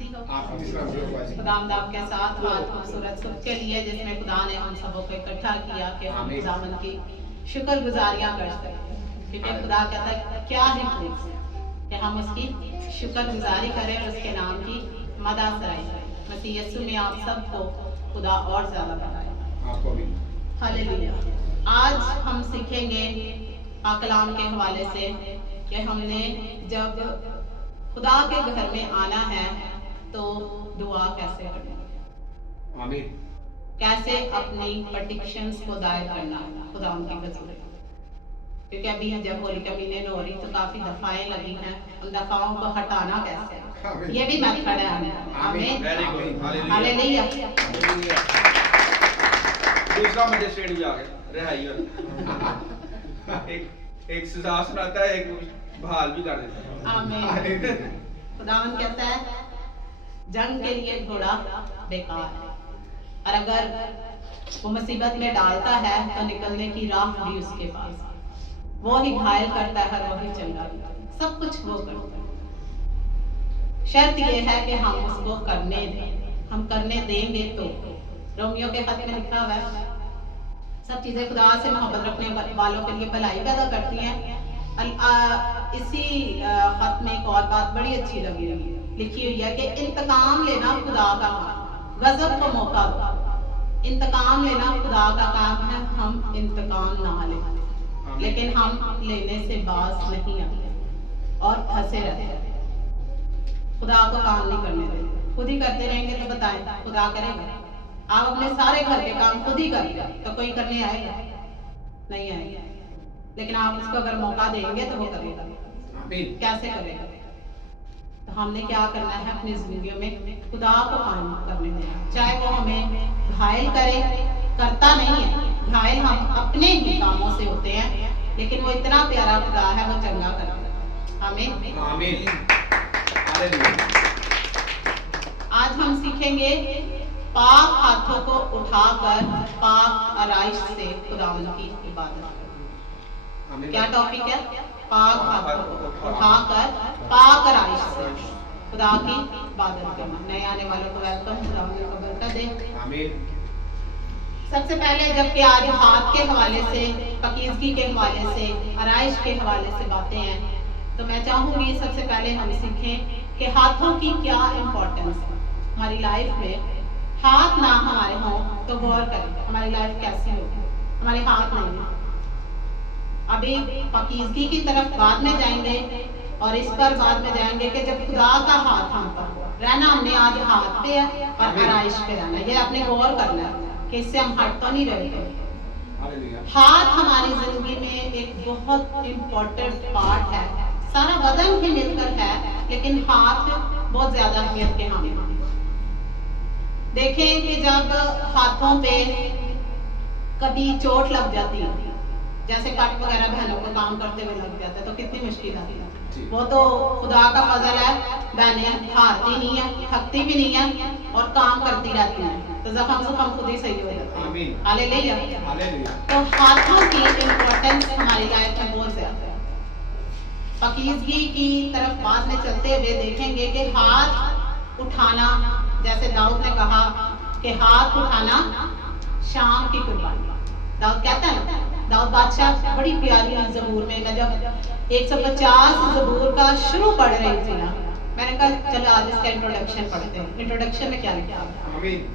सकती हो? खुदावंद आपके साथ आज खूबसूरत सुबह के लिए जिसमें खुदा ने हम सबों को इकट्ठा किया कि हम खुदावंद की शुक्रगुजारियां कर सकें, क्योंकि खुदा कहता है क्या है कि हम उसकी शुक्रगुजारी करें और उसके नाम की मदद करें। मसीह यीशु में आप सबको खुदा और ज्यादा बनाए। आपको भी हालेलुया। आज हम सीखेंगे कलाम के हवाले से कि हमने जब खुदा के घर में आना है तो दुआ कैसे करनी, आमीन, कैसे अपनी पटिशंस को दायर करना खुदा उनकी हजूर, क्योंकि अभी जब होली कमीने हो रही तो काफी दफाएं लगी हैं, उन दफाओं को हटाना कैसे, ये भी मेथड है। आमीन, हालेलुया। दूसरा मजिस्ट्रेट भी आ गया रिहाई वाला एक सजा सुनाता है, एक बहाल भी कर देता है। आमीन। खुदावन कहता है जंग के लिए घोड़ा बेकार है, और अगर वो मुसीबत में डालता है तो निकलने की राह भी उसके पास, वो ही घायल करता है, वो ही चंगा, सब कुछ वो करता है। शर्त ये है कि हम उसको करने दें, हम करने देंगे तो। रोमियो के खत में लिखा हुआ है सब चीजें खुदा से मोहब्बत रखने वालों के लिए भलाई पैदा करती हैं। इसी खत में एक और बात बड़ी अच्छी लिखी हुई है कि इंतकाम लेना खुदा का काम, गजब को मौका दो। इंतकाम लेना खुदा का काम है, हम इंतकाम ना लें, लेकिन हम लेने से बाज नहीं आते और फंसे रहते हैं, खुदा को काम नहीं करने देते। खुद ही करते रहेंगे तो बताएं खुदा करेगा? आप अपने सारे घर के काम खुद ही करेंगे तो कोई करने आएगा? नहीं आएगा। लेकिन आप उसको अगर मौका देंगे तो वो करेगा। कैसे करेगा? तो हमने क्या करना है अपनी जिंदगी में, खुदा को काम करने देना, चाहे वो हमें घायल करे, करता नहीं है, घायल हम अपने ही कामों से होते हैं, लेकिन वो इतना प्यारा खुदा है, वो चंगा करता है। आमीन, आमीन। आज हम सीखेंगे पाक हाथों को उठाकर पाक आराइश से खुदावंद की इबादत करना। क्या टॉपिक है? पाक हाथों को उठाकर पाक आराइश से खुदा की इबादत करना। नए आने वालों को वेलकम, खुदावंद को बरकत दे। आमीन। सबसे पहले जबकि आज हाथ के हवाले से, पाकीज़गी के हवाले से, आराइश के हवाले से बातें हैं, तो मैं चाहूंगी सबसे पहले हम सीखें कि हाथों की क्या इम्पोर्टेंस है हमारी लाइफ में। हाथ ना हमारे हों तो गौर करें हमारी लाइफ कैसी होगी, हमारे हाथ नहीं है। अभी पाकीज़गी की तरफ बाद में जाएंगे और इस पर बाद में जाएंगे कि जब खुदा का हाथ हम पर रहना, हमने आज हाथ पे है और आराइश पे रहना, ये आपने गौर करना है कि इससे हम हट तो नहीं रहे। हाथ हमारी जिंदगी में एक बहुत इम्पोर्टेंट पार्ट है, सारा बदन ही मिलकर है, लेकिन हाथ बहुत ज्यादा अहमियत के हामिल हैं। देखें कि जब हाथों पे कभी चोट लग जाती है, जैसे कट वगैरह बहनों को काम करते हुए लग जाता है, तो कितनी मुश्किल आती है। वो तो खुदा का फजल है, बहनें हारती नहीं है, थकती भी नहीं है और काम करती रहती हैं, तो जख्म जुख्म खुद ही सही हो जाता है। हालेलुया। तो हाथों की इम्पोर्टेंस हमारी लाइफ में बहुत ज्यादा है। पाकीज़गी की तरफ बाद में चलते हुए देखेंगे कि हाथ उठाना, जैसे दाऊद ने कहा कि हाथ उठाना शाम की कुर्बानी। दाऊद कहता है, दाऊद बादशाह बड़ी प्यारी ज़बूर में, मैं जब 150 ज़बूर का शुरू पढ़ रही थी ना, मैंने कहा चलो आज इसका इंट्रोडक्शन पढ़ते हैं। इंट्रोडक्शन में क्या लिखा है,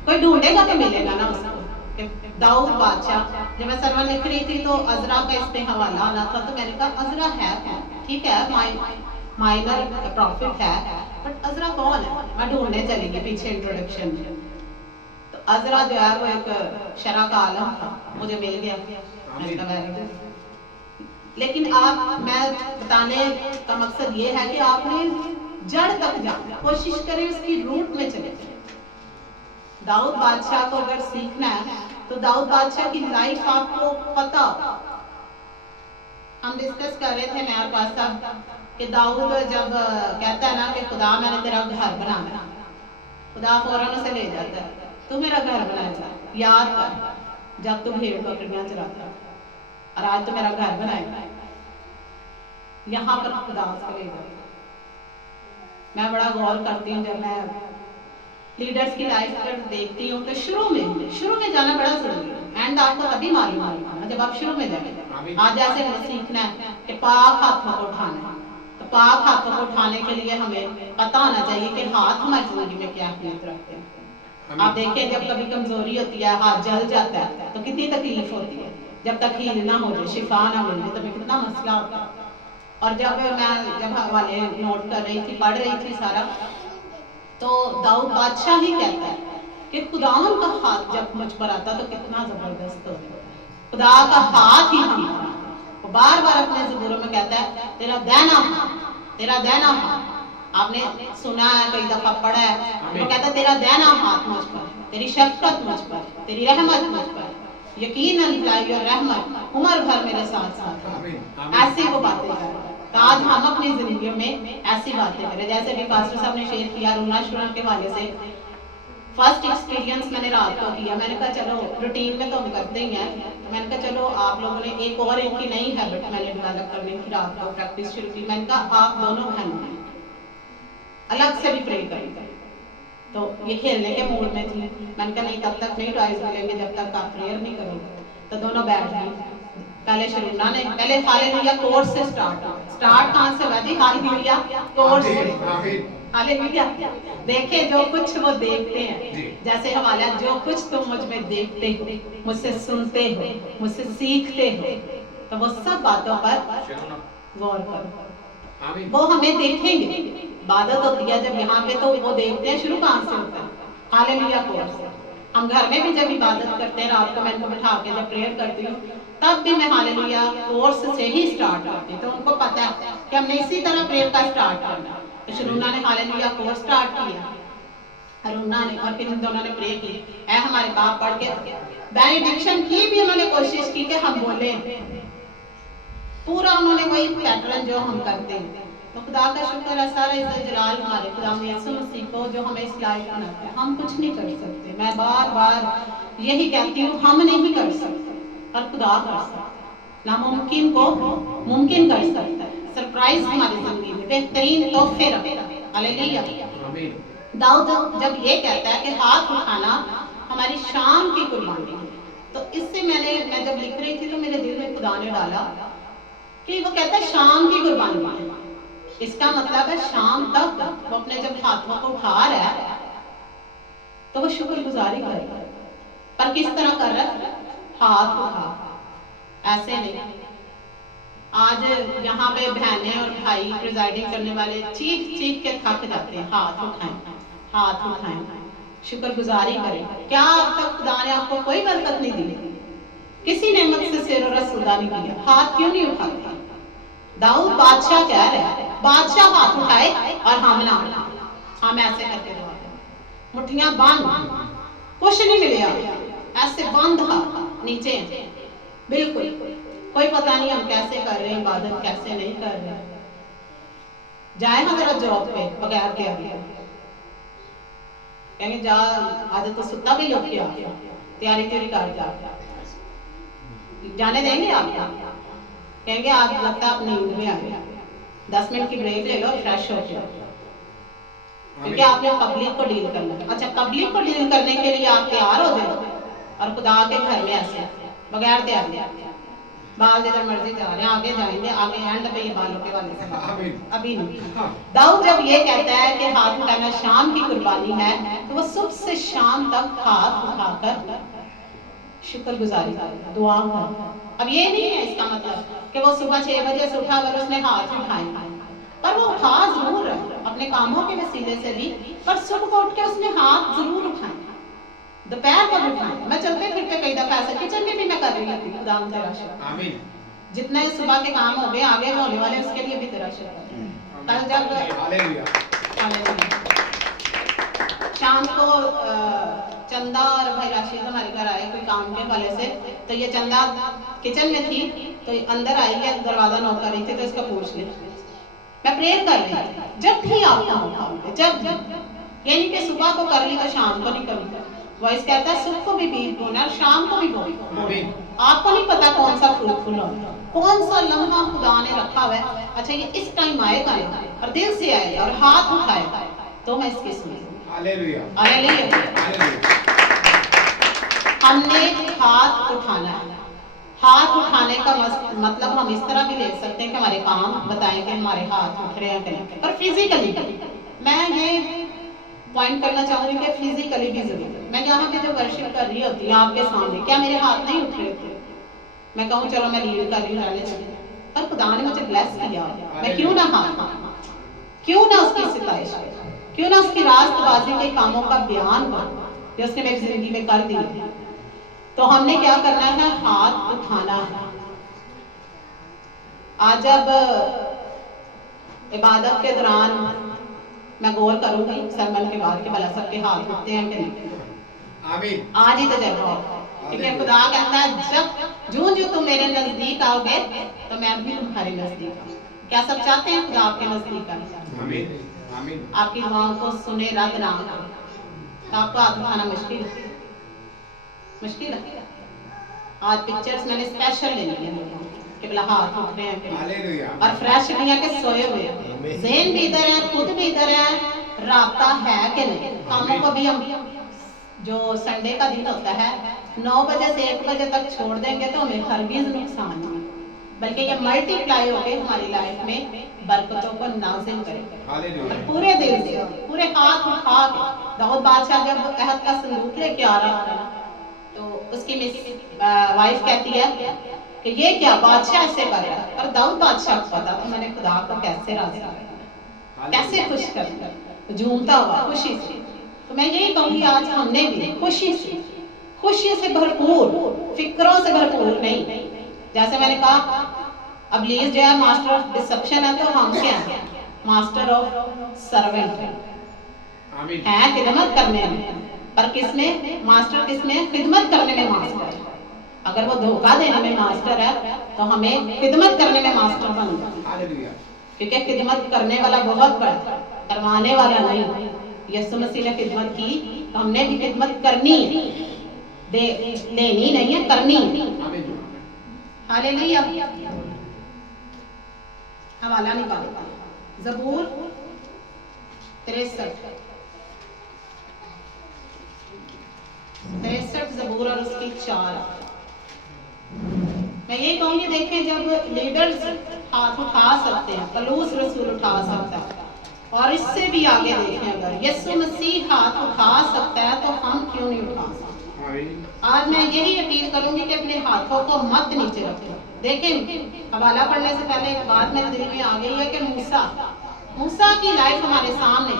कोई ढूंढेगा तो मिलेगा ना उसको। दाऊद बादशाह, जब मैं सरवन लिख रही थी तो अजरा का इस पे हवाला आना था, तो मैंने कहा अजरा है कौन? ठीक है, माइनर प्रॉफिट है, बट अजरा कौन है? मैं ढूंढने चली गई पीछे इंट्रोडक्शन में, तो अजरा जो है वो एक शरा का आलम था, मुझे मिल गया। लेकिन आप, मैं बताने का मकसद ये है कि आपने जड़ तक जाना, कोशिश करें उसकी रूट में चले जाए। दाऊद बादशाह को अगर सीखना है तो दाऊद बादशाह की लाइफ आपको पता। हम डिस्कस कर रहे थे मैं और पास साहब कि दाऊद जब कहता है ना कि खुदा मैंने तेरा घर बनाना, खुदा फौरन उसे ले जाता है, तू मेरा घर बनाएगा, याद कर जब तू भेड़ बकरियां चराता, और आज तो मेरा घर बनाएगा। यहाँ पर खुदा उसको ले जाता। मैं बड़ा गौर करती हूँ जब मैं लीडर्स की लाइफ पर देखती हूँ तो शुरू में जाना बड़ा जरूरी है। एंड आपको तभी मालूम होगा जब आप शुरू में जाएंगे। आज जैसे हमें सीखना है कि पाक हाथों को उठाना है, तो पाक हाथों को उठाने के लिए हमें पता होना चाहिए कि हाथ हमारी जिंदगी में क्या अहमियत रखते हैं। आप देखिए जब कभी कमजोरी होती है, हाथ जल जाता है तो कितनी तकलीफ होती है। जब तक हील ना हो जाए, शिफा ना मिल जाए, तो कितना मसला होता है। और जब हवाले नोट कर रही थी, पढ़ रही थी सारा, तो दाऊद बादशाह ही कहता है कि खुदावन का हाथ जब मुझ पर आता तो कितना जबरदस्त होता है। खुदा का हाथ ही हमारा, वो बार बार अपने ज़बूरों में कहता है तेरा दैना हाथ, तेरा दैना हाथ। आपने सुना है, कई दफा पढ़ा है, वो कहता है तेरा दैना हाथ मुझ पर, तेरी शफकत मुझ पर, तेरी रहमत मुझ पर, यकीनन और रहमत उम्र भर मेरे साथ साथ है। ऐसी वो बातें कर रहा है। तो आज हम अपनी जिंदगी में ऐसी बातें करें, जैसे भी पास्टर साहब ने शेयर किया रूना शुरा के वाले से। फर्स्ट एक्सपीरियंस मैंने रात को किया। मैंने कहा चलो रूटीन में तो हम करते ही हैं, तो मैंने कहा चलो आप लोगों ने एक और इनकी नई हैबिट मैंने डेवलप करने की रात को प्रैक्टिस शुरू की। मैंने कहा आप दोनों बहनों अलग से भी प्रे करेंगे। तो ये खेलने के मूड में थी। मैंने कहा नहीं, तब तक नहीं टॉयज मिलेंगे जब तक आप प्रेयर नहीं करोगे। तो दोनों बैठ गए। पहले शरूना ने पहले हालेलुया कोर्स से स्टार्ट कहाँ से हुआ जी? हालेलुया कोर्स से। हालेलुया। देखे जो कुछ वो देखते हैं, जैसे हवाला जो कुछ तुम मुझ में देखते हो, मुझसे सुनते हो, मुझसे सीखते हो, तो वो सब बातों पर गौर करो। वो हमें देखेंगे। इबादत होती है जब यहाँ पे, तो वो देखते हैं शुरू कहाँ से होता है? हालेलुया कोर्स से। हम घर में भी जब इबादत करते हैं, रात को मैं इनको बिठा के जब प्रेयर करती हूँ, तब भी मैं हालेलुया कोर्स से ही स्टार्ट करती हूँ। तो उनको पता है कि हमने इसी तरह प्रेयर का स्टार्ट करना। तो शरूना ने हालेलुया कोर्स स्टार्ट किया, अरुणा ने, और फिर दोनों ने प्रे की। ऐ हमारे बाप पढ़ के बेनेडिक्शन की भी उन्होंने कोशिश की कि हम बोले पूरा, उन्होंने वही पैटर्न जो हम करते हैं। तो खुदा का शुक्र है, सारा इज्जत जलाल हमारे खुदा यीशु मसीह को जो हमें इस लायक बनाता है। हम कुछ नहीं कर सकते, मैं बार बार यही कहती हूँ, हम नहीं कर सकते पर खुदा कर सकता है। नामुमकिन को मुमकिन कर सकता है। सरप्राइज हमारी जिंदगी में बेहतरीन तोहफे रखेगा। हालेलुया। दाऊद जब ये कहता है कि हाथ उठाना हमारी शाम की कुर्बानी है, तो इससे मैं जब लिख रही थी तो मेरे दिल में खुदा ने डाला कि वो कहता है शाम की कुर्बानी है। इसका मतलब है शाम तक वो अपने जब हाथों को उठा रहा है तो वो शुक्रगुजारी कर रहा है। पर किस तरह कर रहा है? हाथ उठा, ऐसे नहीं। आज यहाँ पे बहनें और भाई प्रिजाइडिंग करने वाले चीख चीख के थक जाते हैं। हाथ उठाएं, हाथ उठाएं, शुक्रगुजारी करें। क्या अब तक खुदा ने आपको कोई बरकत नहीं दी? किसी नेमत से सिर और रसूदा नहीं किया? हाथ क्यों नहीं उठाते? दाऊद बादशाह कह रहा है, बादशाह हाथ उठाए और हम ना, हम ऐसे करके मुट्ठियां बांध, कुछ नहीं मिलेगा, ऐसे बांध हाथ नीचे बिल्कुल। कोई पता नहीं हम कैसे कर रहे हैं इबादत, कैसे नहीं कर रहे। जाए ना जरा जॉब पे बगैर तैयारी कहेंगे जा, आज तो सुता भी लोग के आ गया, तैयारी कर जा, जाने देंगे आप? कहेंगे आज लगता आप नींद में आ गया, 10 मिनट की ब्रेक ले लो, फ्रेश हो जाओ, क्योंकि आपने पब्लिक को डील करना है। अच्छा, पब्लिक को डील करने के लिए आप तैयार हो जाए, और खुदा के घर में ऐसे बगैर तैयारी बाल जिधर मर्जी जा रहे हैं, आगे जाएंगे, आगे एंड पे ये बालों के वाले से अभी नहीं। दाऊद जब ये कहता है कि हाथ उठाना शाम की कुर्बानी है, तो वो सुबह से शाम तक हाथ उठाकर शुक्रगुजारी कर, दुआ कर। अब ये नहीं है इसका मतलब कि वो सुबह 6 बजे से उठा अगर उसने हाथ उठाए, पर वो उठा जरूर है अपने कामों के वसीले से भी, पर सुबह को उठ के उसने हाथ जरूर उठाए, दोपहर को उठाए। मैं चलते फिरते कई दफा ऐसा किचन में भी मैं कर रही थी। खुदा तेरा शुक्र, आमीन। जितने सुबह के काम हो गए, आगे जो होने वाले उसके लिए भी तेरा शुक्र। कल जब हालेलुया शाम को चंदा और भाई राशिद हमारे घर आए कोई काम के वाले से, तो ये चंदा किचन में थी, तो अंदर आई है, दरवाजा नॉक कर रही थी, तो इसका पूछ ले। मैं प्रेयर कर रही थी। जब भी आपका मौका मिले, जब ये नहीं कि सुबह को कर ली तो शाम को नहीं करूँगा। वॉइस कहता है सुबह को भी बीज बोना और शाम को भी बोना। आपको नहीं पता कौन सा फ्रूटफुल हो, कौन सा लम्हा खुदा ने रखा हुआ है। अच्छा, ये इस टाइम आएगा और दिल से आएगा और हाथ उठाएगा तो मैं इसकी सुनी। Hallelujah hallelujah. हालेलुया। हमने हाथ उठाना है। हाथ उठाने का मतलब हम इस तरह भी ले सकते हैं कि हमारे काम बताएं कि हमारे हाथ उठ रहे हैं कि नहीं, पर फिजिकली मैं ये पॉइंट करना चाहूंगी कि फिजिकली भी जरूर। मैं यहाँ पे जो वर्शिप कर रही होती हूँ आपके सामने, क्या मेरे हाथ नहीं उठ रहे होते? मैं कहूँ चलो मैं लीड कर रही हूँ रहने से, पर खुदा ने मुझे ब्लेस किया, मैं क्यों ना हाथ, क्यों ना उसकी सितारिश करूं, क्यों ना उसकी रास्तबाजी के कामों का बयान करूं जो उसने मेरी जिंदगी में कर दिया। तो हमने क्या करना है? हाथ उठाना है। आज जब इबादत के दौरान मैं गौर करूंगी सरमन के बाद के भला सबके हाथ उठते हैं कि नहीं। आमीन। आज ही तो जब हो, क्योंकि खुदा कहता है जब जो तुम मेरे नजदीक आओगे तो मैं भी तुम्हारे नजदीक आऊंगा। क्या सब चाहते हैं खुदा आपके नजदीक आए? आमीन आमीन। आपकी दुआओं को सुने, रद्द ना करे। तो आपको हाथ उठाना मुश्किल है। आज पिक्चर्स मैंने स्पेशल ले ली है कि भला हाथ उठ रहे हैं हालेलुया। और फ्रेश नहीं है कि सोए हुए हैं, ज़हन भी इधर है, खुद भी इधर है, राबता है कि नहीं। कामों को भी हम जो संडे का दिन होता है 9 बजे से 1 बजे तक छोड़ देंगे तो हमें हरगिज नुकसान नहीं, बल्कि ये मल्टीप्लाई होकर हमारी लाइफ में बरकतों को नाजिल करेगा। हालेलुया। पूरे दिल से, पूरे हाथ उठा के दाऊद बादशाह जब अहद का संदूक लेके आ रहा था तो उसकी वाइफ कहती है कि ये क्या बादशाह ऐसे कर रहा है, पर दाऊद बादशाह को पता था मैंने खुदा को कैसे राजी करना, कैसे खुश करना, तो झूमता हुआ खुशी से। तो मैं यही कहूंगी आज हमने भी खुशी से भरपूर, फिक्रों से भरपूर नहीं। जैसे मैंने कहा अब लीज जो है मास्टर ऑफ डिसेप्शन है, तो हम क्या है? मास्टर ऑफ सर्वेंट है, खिदमत करने में। पर किसमें मास्टर, किसमें? खिदमत करने में मास्टर। अगर वो धोखा देने में मास्टर है तो हमें खिदमत करने में मास्टर बनना, क्योंकि खिदमत करने वाला बहुत बड़ा, करवाने वाला नहीं। यीशु मसीह ने खिदमत की तो हमने भी खिदमत करनी है, लेनी नहीं है, करनी है। हालेलुया। हवाला निकालो ज़बूर 63 ज़बूर और उसकी 4। मैं ये कहूंगी देखें जब लीडर्स हाथ उठा सकते हैं, पलूस रसूल उठा सकता है, और इससे भी आगे देखें अगर यीशु मसीह हाथ उठा सकता है तो हम क्यों नहीं उठा सकते। आज मैं यही अपील करूंगी कि अपने हाथों को मत नीचे रखें। देखें हवाला पढ़ने से पहले एक बात मेरे दिल में आ गई है कि मूसा की लाइफ हमारे सामने,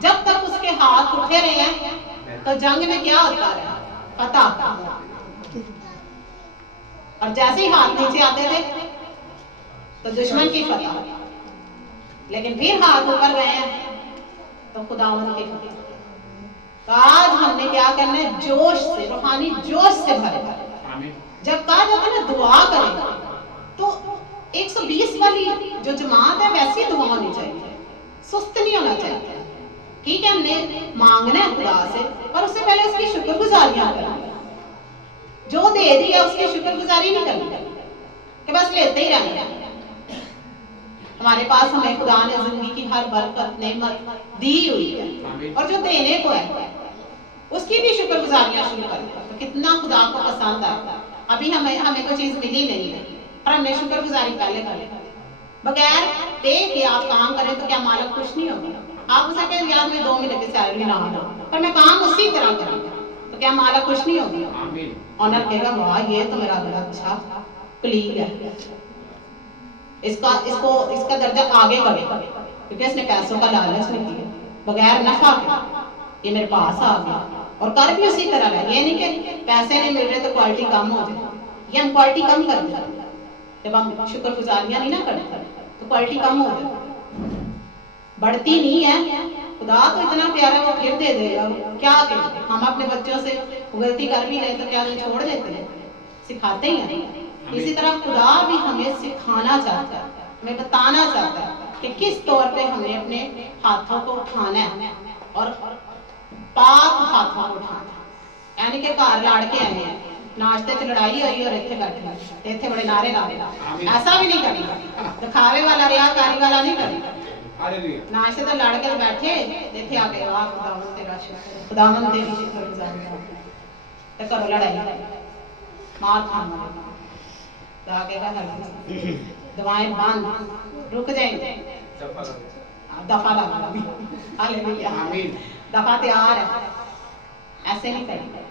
जब तक उसके हाथ उठे रहे हैं तो जंग में क्या होता है पता, और जैसे ही हाथ नीचे आते थे तो दुश्मन की फतह, लेकिन फिर हाथ ऊपर गए हैं तो खुदावंद की फतह। तो आज हमने क्या करना है? जोश से, रूहानी जोश से भरे। जब कहा जाता है ना दुआ करें, तो 120 वाली जो जमात है वैसी दुआ होनी चाहिए, सुस्त नहीं होना चाहिए। ठीक है, हमने मांगना है खुदा से, पर उससे पहले उसकी शुक्रगुजारियां करनी। जो दे दिया उसकी शुक्रगुजारी नहीं करनी कि बस लेते ही रहना। हमारे पास हमें खुदा ने जिंदगी की हर बरकत नेमत दी हुई है, और जो देने को है उसकी भी शुक्रगुजारियां शुरू करें तो कितना खुदा को पसंद आएगा। अभी हमें कोई चीज मिली नहीं है और हमने शुक्रगुजारी पहले करें, बगैर पे के आप काम करें तो क्या मालिक खुश नहीं होगा? आप उसे कहें यार मैं 2 महीने की सैलरी ना हो, पर मैं काम उसी तरह करूंगा तो क्या मालिक खुश नहीं होगा? ऑनर कहेगा वाह ये तो मेरा बड़ा अच्छा कलीग है, इसका दर्जा आगे करेगा, क्योंकि इसने पैसों का लालच नहीं किया, बगैर नफा के ये मेरे पास आ गया। और कर भी उसी तरह है, ये नहीं कि पैसे नहीं मिल रहे तो क्वालिटी कम हो जाए। ये हम क्वालिटी कम कर देते हैं, जब हम शुक्रगुजारियां नहीं ना करते तो क्वालिटी कम हो जाए, बढ़ती नहीं है। खुदा तो इतना प्यारा, वो फिर दे देगा। क्या करें हम अपने बच्चों से गलती कर भी ले तो क्या छोड़ देते हैं? सिखाते ही हैं। इसी तरह खुदा भी हमें सिखाना चाहता है, हमें बताना चाहता है कि किस तौर पे हमें अपने हाथों को उठाना है, और पाक हाथों को उठाना है। यानी कि घर लाड़ के आए हैं, नाश्ते च लड़ाई हुई और इत्थे बैठे इत्थे बड़े नारे ला, ऐसा भी नहीं करना। दिखावे वाला रियाकारी वाला नहीं करना। हालेलुया ना ऐसे तो लड़ के बैठे इतने आ गए वाह खुदावन तेरा शुक्र खुदावन तेरी शुक्रगुजारी ते करो लड़ाई मार खाना तो आगे का हल दवाएं बंद रुक जाएंगे दफा लगा हालेलुया आमीन दफा तैयार है ऐसे नहीं करेंगे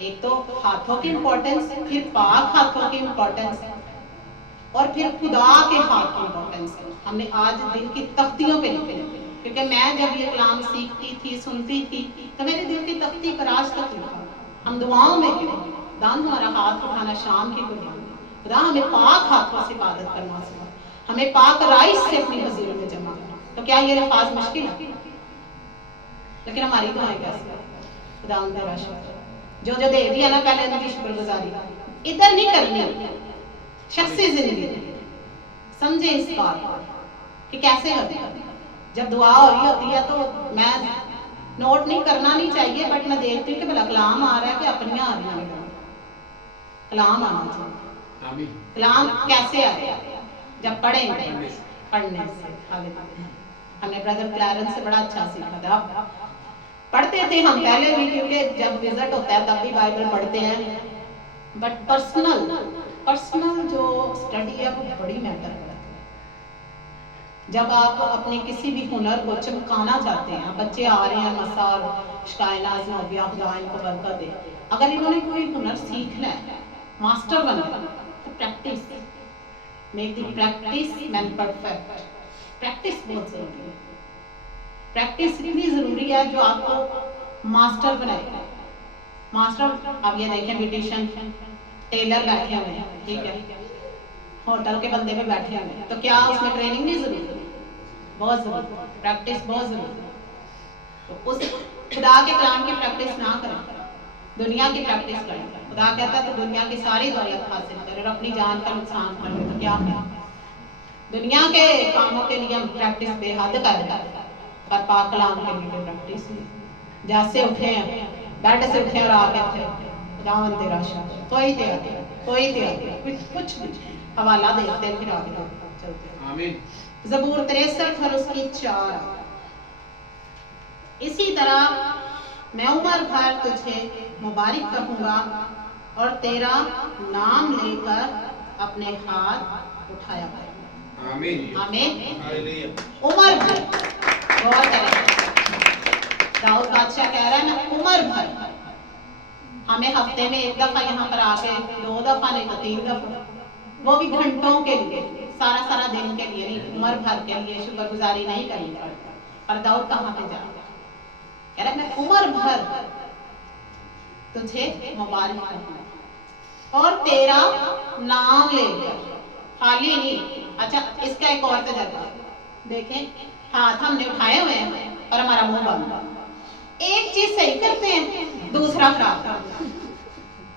एक तो हाथों की इंपॉर्टेंस फिर पाक हाथों की इंपॉर्टेंस और फिर खुदा के हाथ की इंपॉर्टेंस हमने आज दिल की तख्तियों पे लिखे क्योंकि मैं जब ये कलाम सीखती थी सुनती थी तो मेरे दिल की तख्ती पर आज तक लिखा हम दुआओं में गिरे दान हमारा हाथ उठाना शाम की कुर्बानी खुदा हमें पाक हाथों से इबादत करना सिखा हमें पाक राइस से अपनी हजूरी में जमा करना तो क्या ये अल्फाज मुश्किल है लेकिन हमारी दुआएं कैसे खुदा तेरा शुक्र जो जो दे दिया ना पहले उनकी शुक्रगुजारी इधर नहीं करनी शख्सी जिंदगी समझे इस बात कि कैसे होती है जब दुआ हो रही होती है तो मैं नोट नहीं करना नहीं चाहिए बट मैं देखती हूँ कि भला कलाम आ रहा है कि अपनियां आ रही हैं कलाम आना चाहिए आमीन कलाम कैसे आएगा जब पढ़ेंगे पढ़ने से हमने ब्रदर क्लैरेंस से बड़ा अच्छा सीखा था पढ़ते थे हम पहले भी क्योंकि जब विजिट होता है तब भी बाइबल पढ़ते हैं बट पर्सनल जो स्टडी है वो बड़ी मैटर करती है जब आप अपने किसी भी हुनर को चमकाना चाहते हैं बच्चे आ रहे हैं मसाल शिकायनाज नोबिया खुदा इनको बरकत दे अगर इन्होंने कोई हुनर सीखना है मास्टर बनना है तो practice make the practice man perfect practice बहुत जरूरी है प्रैक्टिस इतनी जरूरी है जो आपको मास्टर बनाएगा मास्टर अब ये देखें ब्यूटिशियन टेलर बैठे हुए हैं ठीक है होटल के बंदे भी बैठे हुए हैं तो क्या उसमें ट्रेनिंग नहीं जरूरी बहुत जरूरी प्रैक्टिस बहुत जरूरी तो उस खुदा के कलाम की प्रैक्टिस ना करें दुनिया की प्रैक्टिस करें खुदा कहता है तो दुनिया की सारी दौलत हासिल करें और अपनी जान का नुकसान करें तो क्या है दुनिया के कामों के लिए हम प्रैक्टिस बेहद कर पर पाक कलाम के लिए प्रैक्टिस नहीं जैसे उठे हैं बेड से उठे और आके थे खुदावन तेरा शुक्र कोई तेरा कुछ भी हवाला देते हैं फिर आगे चलते हैं आमीन ज़बूर 63 और उसकी 4 इसी तरह मैं उम्र भर तुझे मुबारक कहूंगा और तेरा नाम लेकर अपने हाथ उठाया करूंगा आमीन आमीन हालेलुया उम्र भर गौर करें दाऊद बादशाह कह रहा है मैं उम्र भर हमें हफ्ते में एक दफा यहाँ पर आके 2 दफा नहीं तो 3 दफा वो भी घंटों के लिए सारा दिन के लिए नहीं उम्र भर के लिए शुक्रगुजारी नहीं करनी पड़ती पर दाऊद कहाँ पे जा कह रहा मैं उम्र भर तुझे मुबारक कहूंगा और तेरा नाम लेकर खाली नहीं अच्छा इसका एक और तजर्बा देखें हाथ हमने उठाए हुए हैं और हमारा मुंह बंद है एक चीज सही करते हैं दूसरा खराब करते हैं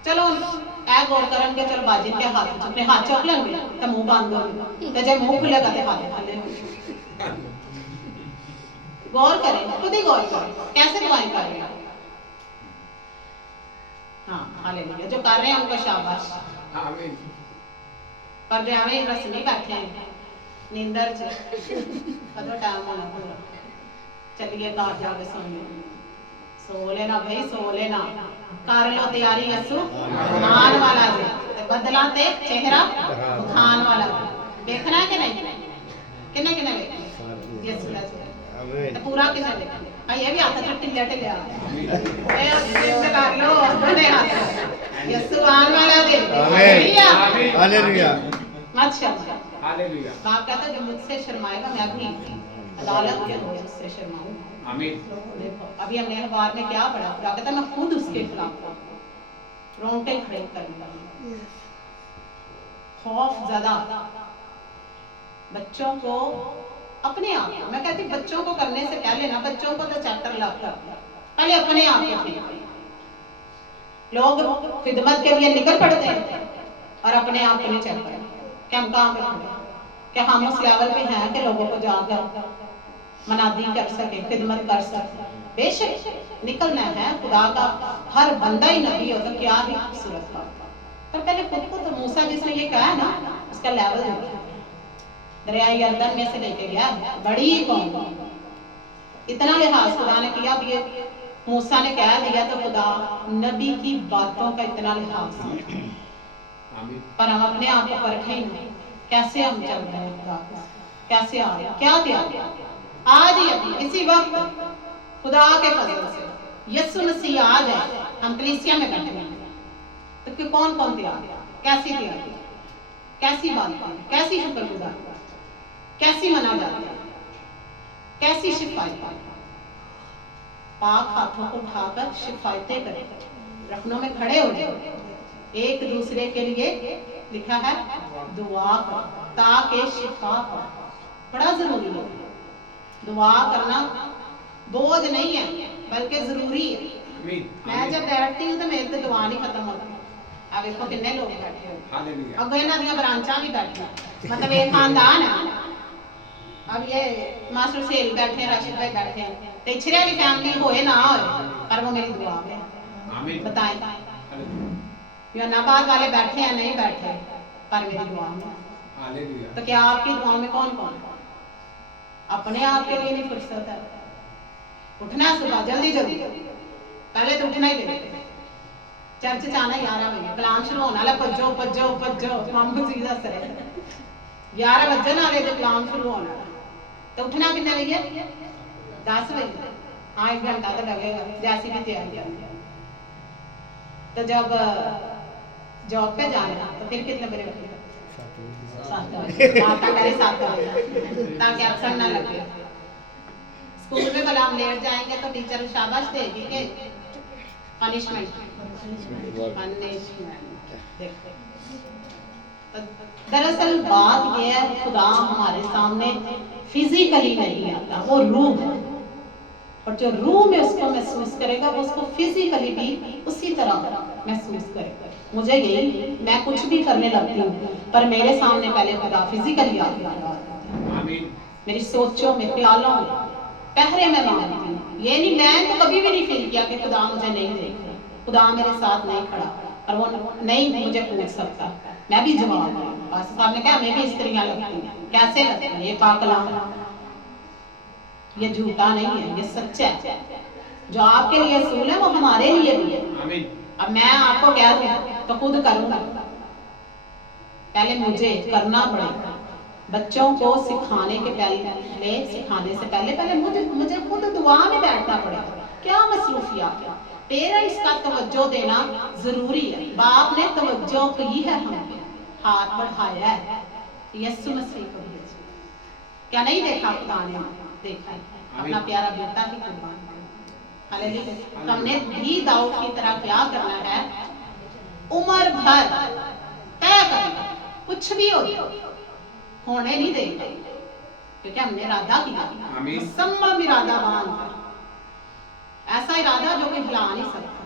चलो ऐ गौर करन के चलो बाजी के हाथ अपने हाथ चुक लेंगे तो मुंह बंद होगा तो जब मुंह खुलेगा तो हाथ खुले गौर करें खुद ही गौर करें कैसे दुआएं कर रहे हैं हाँ हालेलुया जो कर रहे हैं उनको शाबाश आमीन पर जो हमें रस्मी बैठे हैं नींदर से कदों टाइम होना पूरा चलिए घर जाके सो लेना भाई सो लेना कर लो तैयारी यसु आने वाला जी ते बदला ते चेहरा खान वाला देखना है कि नहीं किन्ने किन्ने देखना यसु ते पूरा किन्ने देखना ये भी आता है टिल्ला टिल्ला ए इससे कर लो दोनों हाथ यसु आने वाला जी आमीन हालेलुया माशाअल्लाह हालेलुया बाप कहता है जो मुझसे शर्माएगा मैं भी अदालत के अंदर उससे शर्माऊंगा आमीन देखो अभी हमने अखबार में क्या पढ़ा खुदा कहता मैं खुद उसके खिलाफ रोंगटे खड़े करूंगा खौफ ज्यादा बच्चों को अपने आप मैं कहती बच्चों को करने से पहले ना बच्चों को तो चैप्टर ला पहले अपने आप को ठीक लोग खिदमत के लिए निकल पड़ते हैं और अपने आप को नहीं चेक करें कि हम कहाँ पे खड़े क्या हम उस लेवल पे हैं कि लोगों को जाकर मनादी कर सके खिदमत कर सके बेशक निकलना है खुदा का हर बंदा ही नबी हो तो क्या ही खूबसूरत बात पर पहले खुद को तो मूसा जिसने ये कहा है ना उसका लेवल देखिए दरियाई यरदन में से लेके गया, बड़ी कौम, इतना लिहाज खुदा ने किया। अब ये मूसा ने कह दिया तो खुदा नबी की बातों का इतना लिहाज किया। आमीन। पर हम अपने आप को परखें ही नहीं, कैसे हम चल रहे हैं खुदा के साथ, कैसे आ रहे हैं, क्या दिया आज ही अभी इसी वक्त खुदा के फजल से यीशु मसीह आ जाए, हम कलीसिया में बैठे हैं तो कि कौन कौन तैयार, कैसी तैयारी, कैसी बात, कैसी शुक्रगुजार, कैसी मना जाती है, कैसी शिफायत, पाक हाथों को उठाकर शिफायतें करें, रखनों में खड़े हो जाए, एक दूसरे के लिए लिखा है दुआ करो ताकि शिफा पाओ। बड़ा जरूरी है दुआ करना, बोझ नहीं है बल्कि जरूरी है। आमीन। मैं जब बैठती हूँ तो मेरे तो दुआ नहीं खत्म होती। अब देखो कितने लोग बैठे हो, हालेलुया। अब इन्हां दी ब्रांचां भी बैठी, मतलब एक खानदान है। अब ये मास्टर सेल बैठे, राशिद भाई बैठे हैं, तो इछरे वाली फैमिली होए ना होए पर वो मेरी दुआ में। आमीन। बताएं हालेलुया। योनाबाद वाले बैठे हैं नहीं बैठे पर मेरी दुआ में। हालेलुया। तो क्या आपकी दुआ में कौन कौन है? अपने आप के लिए नहीं फुर्सत है, उठना है सुबह जल्दी जल्दी, पहले तो उठना ही लेते, चर्च जाना 11 बजे, कलाम शुरू होने वाला, भज्जो भज्जो भज्जो, मामू जी दस रहे 11 बजे ना तो कलाम शुरू होने वाला, तो उठना कितने बजे? 10 बजे। हाँ 1 घंटा तो लगेगा जैसी भी तैयारी करनी। तो जब जॉब पे जाना तो फिर कितने बजे उठेगा? 7 बजे। माता करे 7 बजे ताकि अक्सर ना लगे। स्कूल में भला हम लेट जाएंगे तो टीचर शाबाश देगी कि पनिशमेंट। दरअसल बात यह है खुदा हमारे सामने फिजिकली नहीं आता, वो रूह है, और जो रूह में उसको महसूस करेगा वो उसको फिजिकली भी उसी तरह महसूस करेगा। मुझे यही, मैं कुछ भी करने लगती हूँ पर मेरे सामने पहले खुदा फिजिकली आ गया। आमीन। मेरी सोचों में, ख्यालों में पहरे में मांगती हूँ। ये नहीं, मैं तो कभी भी नहीं फील किया कि खुदा मुझे नहीं देख रहा, खुदा मेरे साथ नहीं खड़ा और वो नहीं मुझे पूछ सकता। मैं भी जवाब दूँ। पास्टर साहब ने कहा हमें भी स्त्रियां लगती हैं, कैसे लगती हैं? ये पाकलाम, ये झूठा नहीं है, ये सच्चा है। जो आपके लिए असूल है वो हमारे लिए भी है। आमीन। अब मैं आपको कह दूं तो खुद करूंगा, पहले मुझे करना पड़ेगा। बच्चों को सिखाने के पहले, सिखाने से पहले मुझे खुद दुआ में बैठना पड़ेगा। क्या मसरूफियात, पेरेंट्स का तवज्जो देना जरूरी है। बाप ने तवज्जो की है, हमें हाथ बढ़ाया है, यीशु मसीह को भी क्या नहीं देखा? खुदा ने देखा, अपना प्यारा बेटा ही कुर्बान किया। हालेलुया। हमने भी दाऊद की तरह क्या करना है? उम्र भर तय करना, कुछ भी हो होने नहीं देंगे, क्योंकि हमने इरादा किया, मुसम्मम इरादा बांध, ऐसा इरादा जो कोई हिला नहीं सकता।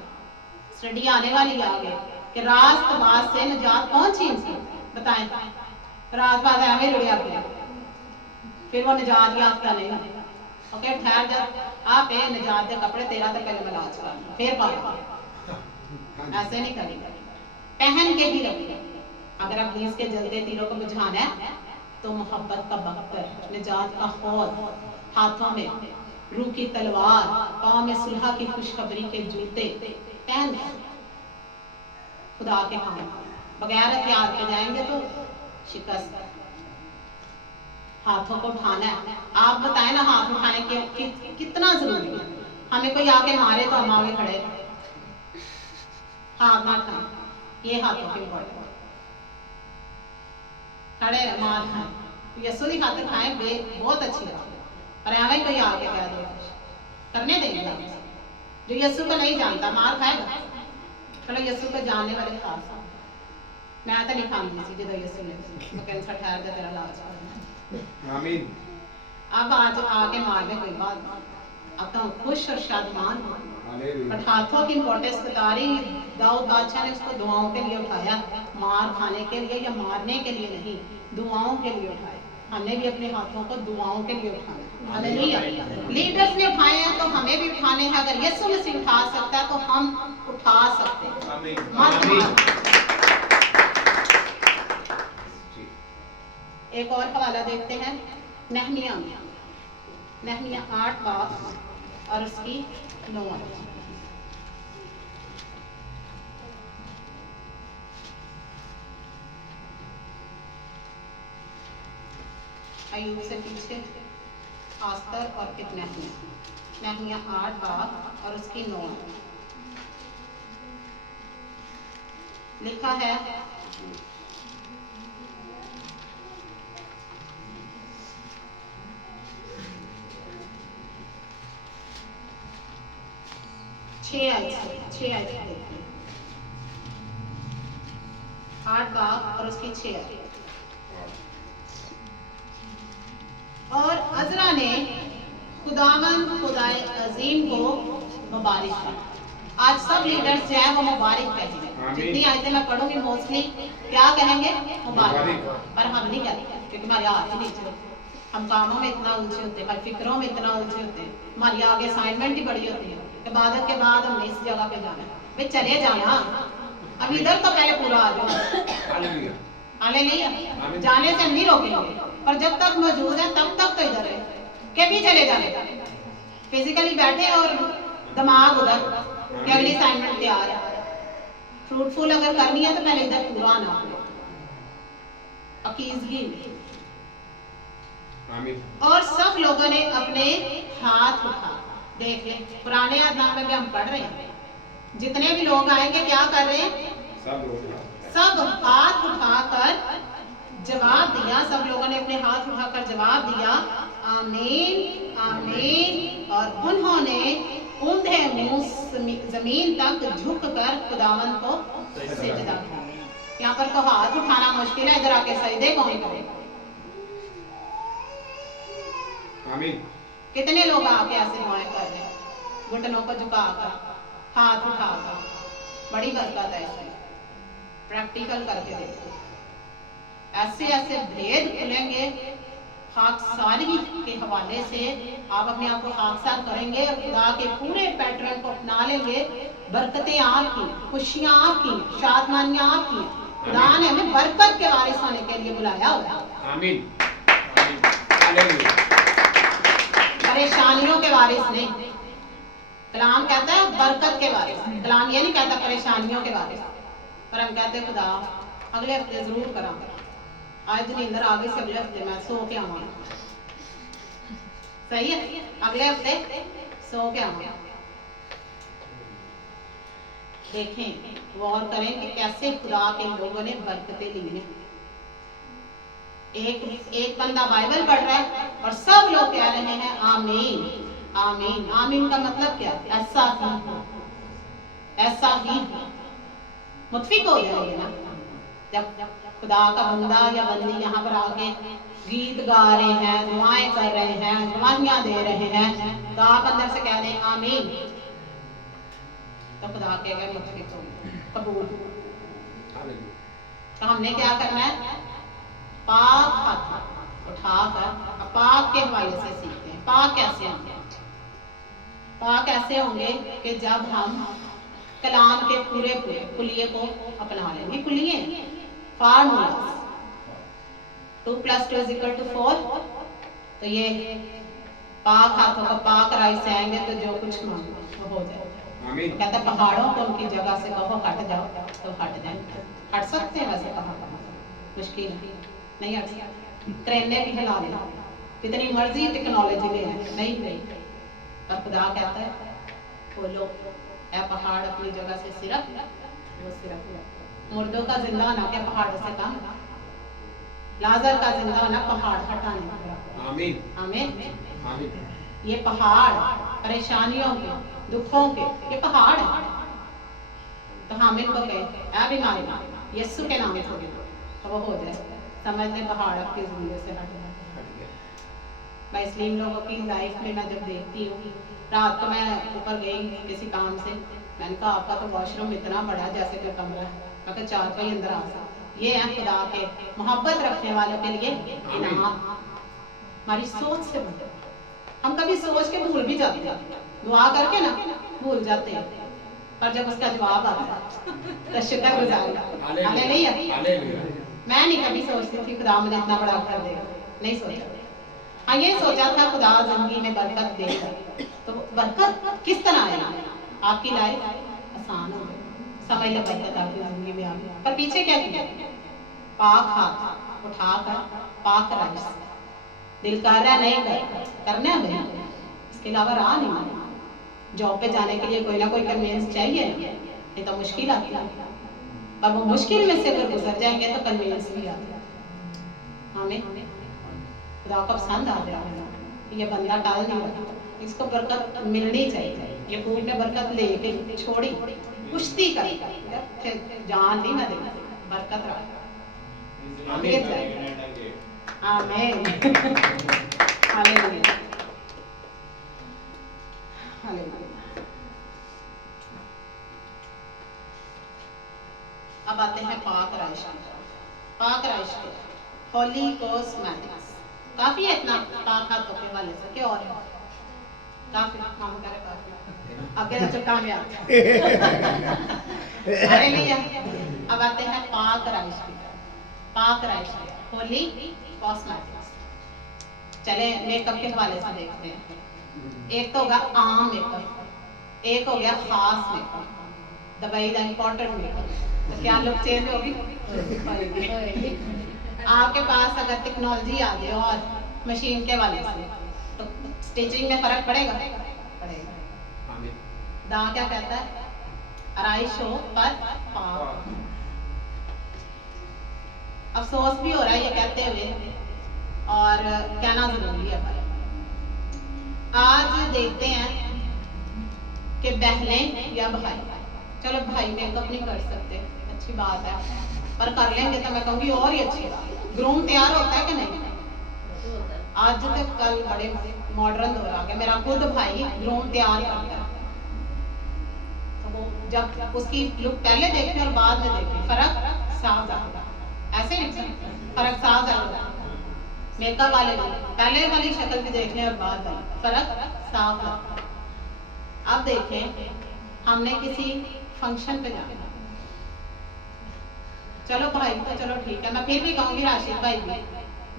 स्टडी आने वाली आगे कि रास्तबाज से निजात कौन छीन सी? बताएं, रास्तबाज एवं जुड़िया फिर वो निजात याफ्ता नहीं। ओके ठहर जा, आप ये निजात के कपड़े तेरा तो पहले मलाज कर फिर पा, ऐसे नहीं करेंगे, पहन के भी रखिए। अगर आप पुलिस के जलते तीरों को बुझाना है तो मोहब्बत का बख्तर, निजात का खौद, हाथों में रूह की तलवार, पाँव में सुलह की खुशखबरी के जूते पहन खुदा के काम। बगैर हथियार के जाएंगे तो शिकस्त। हाथों को उठाना है। आप बताएं ना, हाथ उठाने के कितना जरूरी है। हमें कोई आके मारे तो हम आगे खड़े हाथ ना उठाएं, ये हाथों के इम्पोर्टेंट, खड़े मार खाएं, यीशु की खातिर खाएं, बहुत अच्छी बात है। और एवं कोई आके कह दो करने देंगे आप, जो यीशु को नहीं जानता मार खाएगा। चलो यीशु को जानने वाले खास, मैं तो नहीं खाऊंगी सी जो यीशु ने तो कैंसर ठहर दे तेरा इलाज करना। आमीन। अब आज आके मार दे कोई बात, अब तो खुश और शादमान हो। बट हाथों की इंपॉर्टेंस बता रही, दाऊद बादशाह ने उसको दुआओं के लिए उठाया, मार खाने के लिए या मारने के लिए नहीं, दुआओं के लिए उठाया। हमने भी अपने हाथों को दुआओं के लिए उठाना। हालेलुया। लीडर्स ने उठाए हैं तो हमें भी उठाने हैं। अगर यीशु मसीह उठा सकता है तो हम उठा सकते हैं। आमीन। मत एक और हवाला देखते हैं नहमिया में। नहमिया 8 बाब और उसकी 9 आयत। अयूब से पीछे आस्तर और फिर नहमिया 8 बाब और उसकी 9 आयत। लिखा है छह आयत देखिए 8 बाब और उसकी 6 आयत। और अजरा ने खुदावंद खुदाए अजीम को मुबारक कहा। आज सब लीडर्स जो है वो मुबारक कहेंगे। जितनी आयतें मैं पढ़ूंगी मोस्टली क्या कहेंगे? मुबारक। पर हम नहीं कहते क्योंकि हमारे हाथ ही नीचे, हम कामों में इतना उलझे होते हैं, फिक्रों में इतना उलझे होते हैं, हमारी आगे असाइनमेंट ही बड़ी होती है। इबादत के बाद हमने इस जगह पे जाना है, वे चले जाना, अब इधर तो पहले पूरा आ जाओ। हालेलुया। जाने से नहीं रोकेंगे, पर जब तक मौजूद है तब तक तो इधर है के भी चले जाने। फिजिकली बैठे और दिमाग उधर कि अगली असाइनमेंट तैयार है। फ्रूटफुल अगर करनी है तो पहले इधर पूरा आना, अकीजगी में। और सब लोगों ने अपने हाथ उठा। देख ले पुराने नामे में हम पढ़ रहे हैं, जितने भी लोग आएंगे क्या कर रहे हैं? सब हाथ उठाकर जवाब दिया। सब लोगों ने अपने हाथ उठाकर जवाब दिया आमीन आमीन। और उन्होंने ऊंधे मुंह जमीन तक झुककर खुदावंद को सिजदा किया। यहाँ पर तो हाथ उठाना मुश्किल है, इधर आके सजदे कौन करे? आमीन। कितने लोग आके ऐसे दुआएं कर रहे हैं, घुटनों को झुकाकर, हाथ उठाकर। बड़ी बरकत है इसमें, प्रैक्टिकल करके देखो। ऐसे ऐसे भेद खुलेंगे खाकसारी के हवाले से। आप अपने आप को खाकसार करेंगे और खुदा के पूरे पैटर्न को अपना लेंगे। बरकतें आपकी, खुशियां आपकी, शादमानियां आपकी। खुदा ने हमें बरकत के वारिस होने के लिए बुलाया हुआ। आमीन। हालेलुया। परेशानियों के वारिस नहीं। कलाम कहता है बरकत के वारिस। कलाम ये नहीं कहता परेशानियों के वारिस। पर हम कहते खुदा अगले हफ्ते जरूर करांगे। आज नींदर आ गई से अगले हफ्ते मैं सो के आऊंगा। सही है, अगले हफ्ते सो के आऊंगा। देखें गौर करें कि कैसे खुदा के लोगों ने बरकतें ली हैं। एक बंदा बाइबल पढ़ रहा है और सब लोग कह रहे हैं आमीन आमीन। आमीन का मतलब क्या? ऐसा ही हो, ऐसा ही हो। मुतफिक हो जाएंगे ना जब खुदा का बंदा या बंदी यहाँ पर आके गीत गा रहे हैं, दुआएं कर रहे हैं, गवाहियां दे रहे हैं, तो आप अंदर से कह रहे हैं आमीन, तो खुदा कहेगा मुतफिक हो, कबूल। तो हमने क्या करना है? पाक हाथ उठाकर पाक के हवाले से सीखते हैं। पाक कैसे होंगे? पाक ऐसे होंगे कि जब हम कलाम के पूरे कुलिये को अपना लेंगे। कुलिये फार्मूला 2 + 2 = 4। तो ये पाक हाथों का पाक राय से आएंगे तो जो कुछ मांगो वो हो जाएगा। आमीन। कहता पहाड़ों को उनकी जगह से कहो हट जाओ तो हट जाएंगे। हट सकते हैं वैसे कहाँ मुश्किल नहीं हट सकते। ट्रेनें भी हिला लेना, जितनी मर्जी टेक्नोलॉजी ले आए, नहीं गई। और खुदा कहता है बोलो ऐ पहाड़ अपनी जगह से सिरक, वो सिरक। मुर्दों का जिंदा होना क्या पहाड़ों से कम? लाजर का जिंदा होना पहाड़ हटाने। आमीन आमीन आमीन। ये पहाड़ परेशानियों के, दुखों के, ये पहाड़ है। तो हामिद को कहे ऐ बीमारी यीशु के नाम से तो वो हो जाए। समझ ले पहाड़ आपकी जिंदगी से हट गया। मैं इसलिए इन लोगों की लाइफ में मैं जब देखती हूँ, रात को मैं ऊपर गई किसी काम से, मैंने कहा आपका तो वॉशरूम इतना बड़ा जैसे कोई कमरा है, मैं कहा 4 पाई अंदर आ सकते। ये है खुदा के मोहब्बत रखने वालों के लिए इनाम। हमारी सोच से बढ़े। हम कभी सोच के भूल भी जाते हैं, दुआ करके ना भूल जाते हैं, पर जब उसका जवाब आता है तो शुक्र गुजार। हालेलुया। मैं नहीं कभी सोचती थी खुदा मुझे इतना बड़ा कर देगा, नहीं सोचा। हाँ ये सोचा था खुदा जिंदगी में बरकत देगा, तो बरकत किस तरह आएगी? आपकी लाइफ आसान हो गई, समझ लो बरकत आपकी जिंदगी में आ गई। पर पीछे क्या किया? पाक हाथ उठाकर पाक राइस, दिल कर रहा नहीं करना है भाई, इसके अलावा राह नहीं। जॉब पे जाने के लिए कोई ना कोई कन्वीनियंस चाहिए ना, ये तो मुश्किल आती है, पर वो मुश्किल में से अगर गुजर जाएंगे तो कन्वीनियंस भी आता है। हमें खुदा को पसंद आ गया ये बंदा टाल नहीं रहा, इसको बरकत मिलनी चाहिए। यकूब ने बरकत लेके छोड़ी, कुश्ती करी, जान नहीं मैं देना, बरकत रहा। आमीन। आमीन। हालेलुया। हालेलुया। अब आते हैं पाक राइश की तरफ। पाक राइश के होली कॉस्मेटिक्स काफी है, इतना पाक हाथों के वाले से क्या और है? काफी मामू करे काफी आगे तो चुका में हालेलुया। अब आते हैं पाक राइश की तरफ। पाक राइश होली कॉस्मेटिक्स। चले मेकअप के हवाले से देखते हैं। एक तो होगा आम मेकअप, एक हो गया खास मेकअप, दुबई का इंपॉर्टेंट मेकअप। तो क्या लुक चेंज होगी? आपके पास अगर टेक्नोलॉजी आ जाए और मशीन के वाले से, तो स्टिचिंग में फर्क पड़ेगा? पड़ेगा। दा क्या कहता है? आराइश हो पर पाक। अफसोस भी हो रहा है ये कहते हुए, और कहना जरूरी है भाई। आज देखते हैं कि बहनें या भाई, चलो भाई मेकअप नहीं कर सकते, अच्छी बात है, पर कर लेंगे तो मैं कहूँगी और ही अच्छी बात। ग्रूम तैयार होता है कि नहीं? आज तक कल बड़े मॉडर्न दौर आ गया, मेरा खुद भाई ग्रूम तैयार करता है, तो वो जब उसकी लुक पहले देखी और बाद में देखी, फर्क साफ आएगा। ऐसे नहीं फर्क साफ आएगा। मेकअप वाले पहले वाली शक्ल भी देख लें और बाद वाली, फर्क साफ आएगा। अब देखें, हमने किसी फंक्शन पे जाना, चलो भाई तो चलो ठीक है, मैं फिर भी कहूंगी राशिद भाई भी,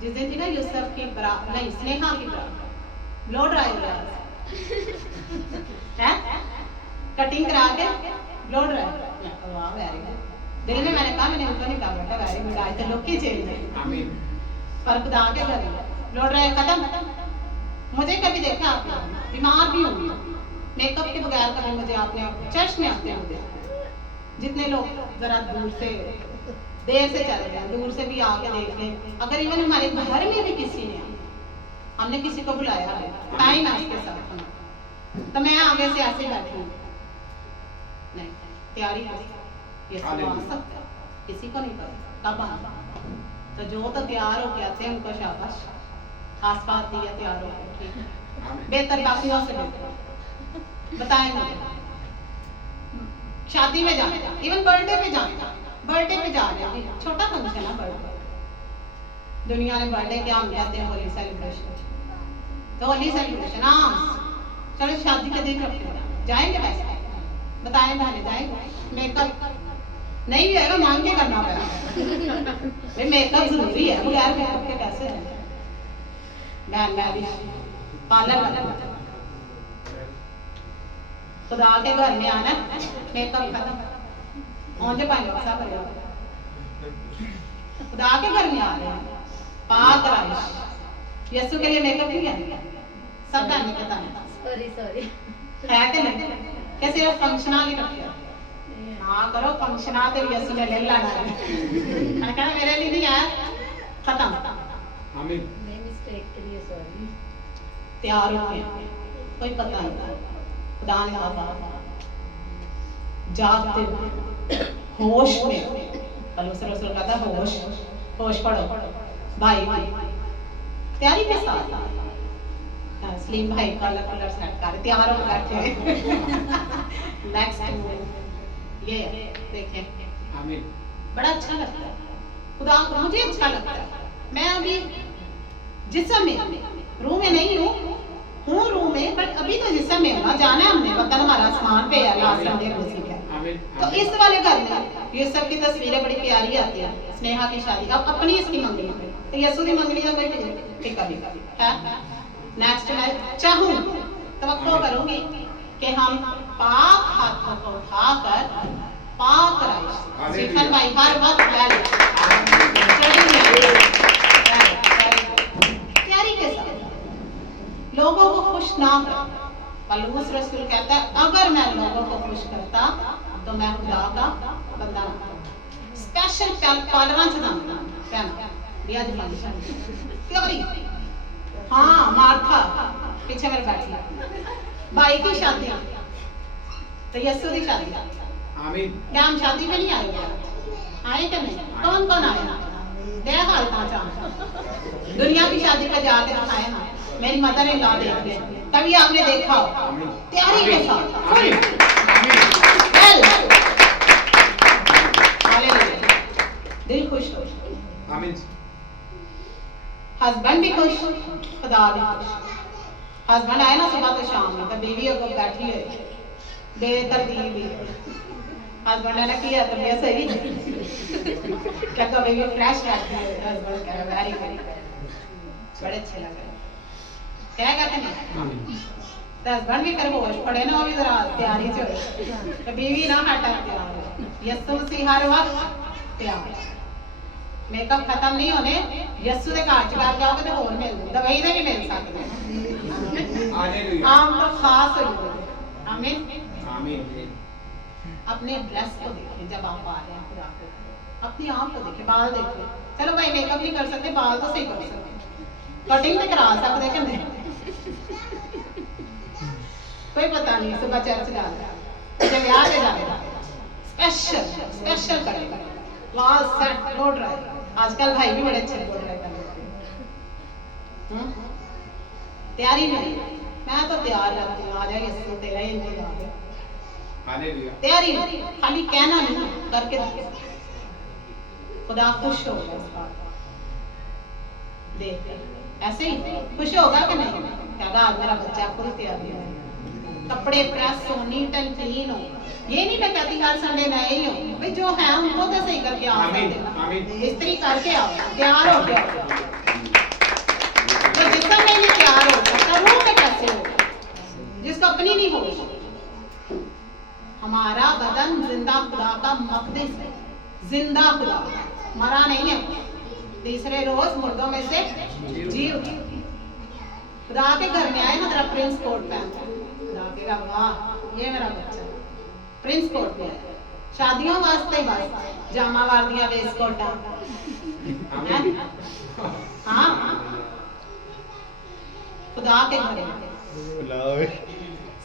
जिस दिन थी ना यूसुफ की बरात, नहीं स्नेहा की बरात, ब्लो ड्राई है कटिंग करा के ब्लो ड्राई, वाह वेरी गुड। दिल में मैंने कहा, मैंने उनको नहीं कहा बेटा वेरी गुड, आज तो लुक ही चेंज है। आमीन। पर खुदा के घर ब्लो ड्राई खत्म। मुझे कभी देखा आपने, बीमार भी होंगी मेकअप के बगैर, कभी मुझे आपने चर्च में आते हुए, जितने लोग जरा दूर से देर से चल रहे हैं, दूर से भी आके देख लें, अगर इवन हमारे घर में भी किसी ने, हमने किसी को बुलाया है टाइम है उसके साथ हमारा, तो मैं आगे से ऐसे बैठी हूँ, नहीं तैयारी ये सब आ सकता, किसी को नहीं पता कब आना। तो जो तो तैयार होके आते हैं उनको शाबाश, आस पास दिया तैयार होकर, ठीक है, बेहतर बाकियों से बेहतर। बताएं मुझे, शादी में जाना, इवन बर्थडे पे जाना, बर्थडे पे जा रहे हैं, छोटा फंक्शन है बर्थडे, दुनिया ने बर्थडे क्या हम कहते हैं होली सेलिब्रेशन, तो होली सेलिब्रेशन हाँ चलो शादी के दिन रखते हैं, जाएंगे वैसे? बताएं बहने जाएंगे? मेकअप नहीं भी आएगा, मांग के करना पड़ेगा भाई, मेकअप जरूरी है, बगैर मेकअप के कैसे है? बहन मैं भी पार्लर वाला, खुदा के घर में आना, मेकअप खत्म, मुझे पाएंगे सब खुदा के घर में आ रहे हैं, पाक राइश, यीशु के लिए मेकअप नहीं है, सब जानने पता है, सॉरी है कि नहीं? कैसे वो फंक्शनल ही रखते हैं, हाँ करो फंक्शनल तो यीशु ने ले लाना है, मैंने कहा मेरे लिए नहीं है, खत्म। आमीन। तैयार हो गए, कोई पता नहीं, खुदा ने कहा जागते होश में, पलूसर रसूल कहता होश, होश पढ़ो भाई तैयारी के साथ, सलीम भाई कलर कलर सेट कर तैयार हो बैठे नेक्स्ट ये देखें, आमीन। बड़ा अच्छा लगता है, खुदा मुझे अच्छा लगता है। मैं अभी जिस्म में रूम में नहीं हूँ रूम में, बट अभी तो जिस्म में हूँ ना, जाना है हमने, वतन हमारा आसमान पे है, लास्ट संडे को सीखा। आमीन। तो इस वाले घर में ये सब की तस्वीरें बड़ी प्यारी आती हैं। स्नेहा की शादी, अब अपनी इसकी मंगनी है, तो यसु की मंगनी का कोई टिका नहीं है। नेक्स्ट मैं चाहूँ तवक्को करूंगी कि हम पाक हाथों को उठाकर पाक राइश श्रीफल भाई हर वक्त ले लें। तैयारी के साथ लोगों को खुश ना कर। पलूस रसूल कहता है अगर मैं लोगों को खुश करता तो मैं खुदा का बंदा ना। स्पेशल टॉलरेंस रहना दिया जी। हाँ मार्था पीछे मेरे बैठी भाई की शादी तो यस्सु की शादी। आमीन। क्या हम शादी में नहीं आए? आए क्या नहीं? कौन कौन आया? दया हालता चाह दुनिया की शादी पे जाके दिखाए ना। मेरी मदर इन लॉ देखते हैं तभी आपने देखा तैयारी के साथ दिल खुश हो। आमीन। हस्बैंड भी खुश, खुदा भी खुश। हस्बैंड आए ना सुबह तो शाम में तो बीवी अगर बैठी है बेतरतीबी हस्बैंड ने किया तबीयत सही क्या कभी भी फ्रेश रहती है। हस्बैंड कह रहा वेरी वेरी बड़े अच्छे लग रहे क्या कहते हैं तो हस्बैंड भी कर होश पड़े ना वो भी जरा तैयारी से हो तो बीवी ना हटा तैयार यस्सु मसीह हर वक्त तैयार। मेकअप खत्म नहीं होने यस्सु दे घर च कर जाओगे तो होर मिल दवाई दे भी मिल सकते हालेलुया। आम तो खास हो। आमीन। आमीन। अपने ड्रेस को देखें जब आप आ रहे हैं खुदा को। अपनी आँख को देखें, बाल देखें। चलो भाई मेकअप नहीं कर सकते बाल तो सही कर सकते, कटिंग तो करा सकते कि नहीं कोई पता नहीं। सुबह चर्च जा रहा है जब ब्याह से जा रहा स्पेशल स्पेशल करेगा वाल सेट लो ड्राई। आजकल भाई भी बड़े अच्छे लो ड्राई करते हैं। तैयारी में मैं तो तैयार रहती हूँ। आ जाए यस्सु तेरा ही इंतजार है। हालेलुया। तैयारी खाली कहना नहीं करके खुदा खुश होगा इस बात देख कर। ऐसे ही खुश होगा कि नहीं? कहेगा आज मेरा बच्चा पूरी तैयारी है, कपड़े प्रेस हो, नीट एंड क्लीन हो। ये नहीं मैं कहती हर संडे नए ही हो भाई, जो है उनको तो सही करके आओ। इस्त्री करके आओ, तैयार हो गया। तो जिसका नहीं तैयार हो सकता रूह में कैसे हो जिसको अपनी नहीं हो। हमारा बदन जिंदा खुदा का मकदस है, जिंदा खुदा मरा नहीं है। तीसरे रोज मुर्दों में से जी उठा। खुदा के घर में आए ना तेरा प्रिंस कोट पहनता है। खुदा के वाह ये मेरा बच्चा प्रिंस कोट में आया। शादियों वास्ते बस जामा वार्दिया वेस्ट कोटा। हाँ खुदा के घर में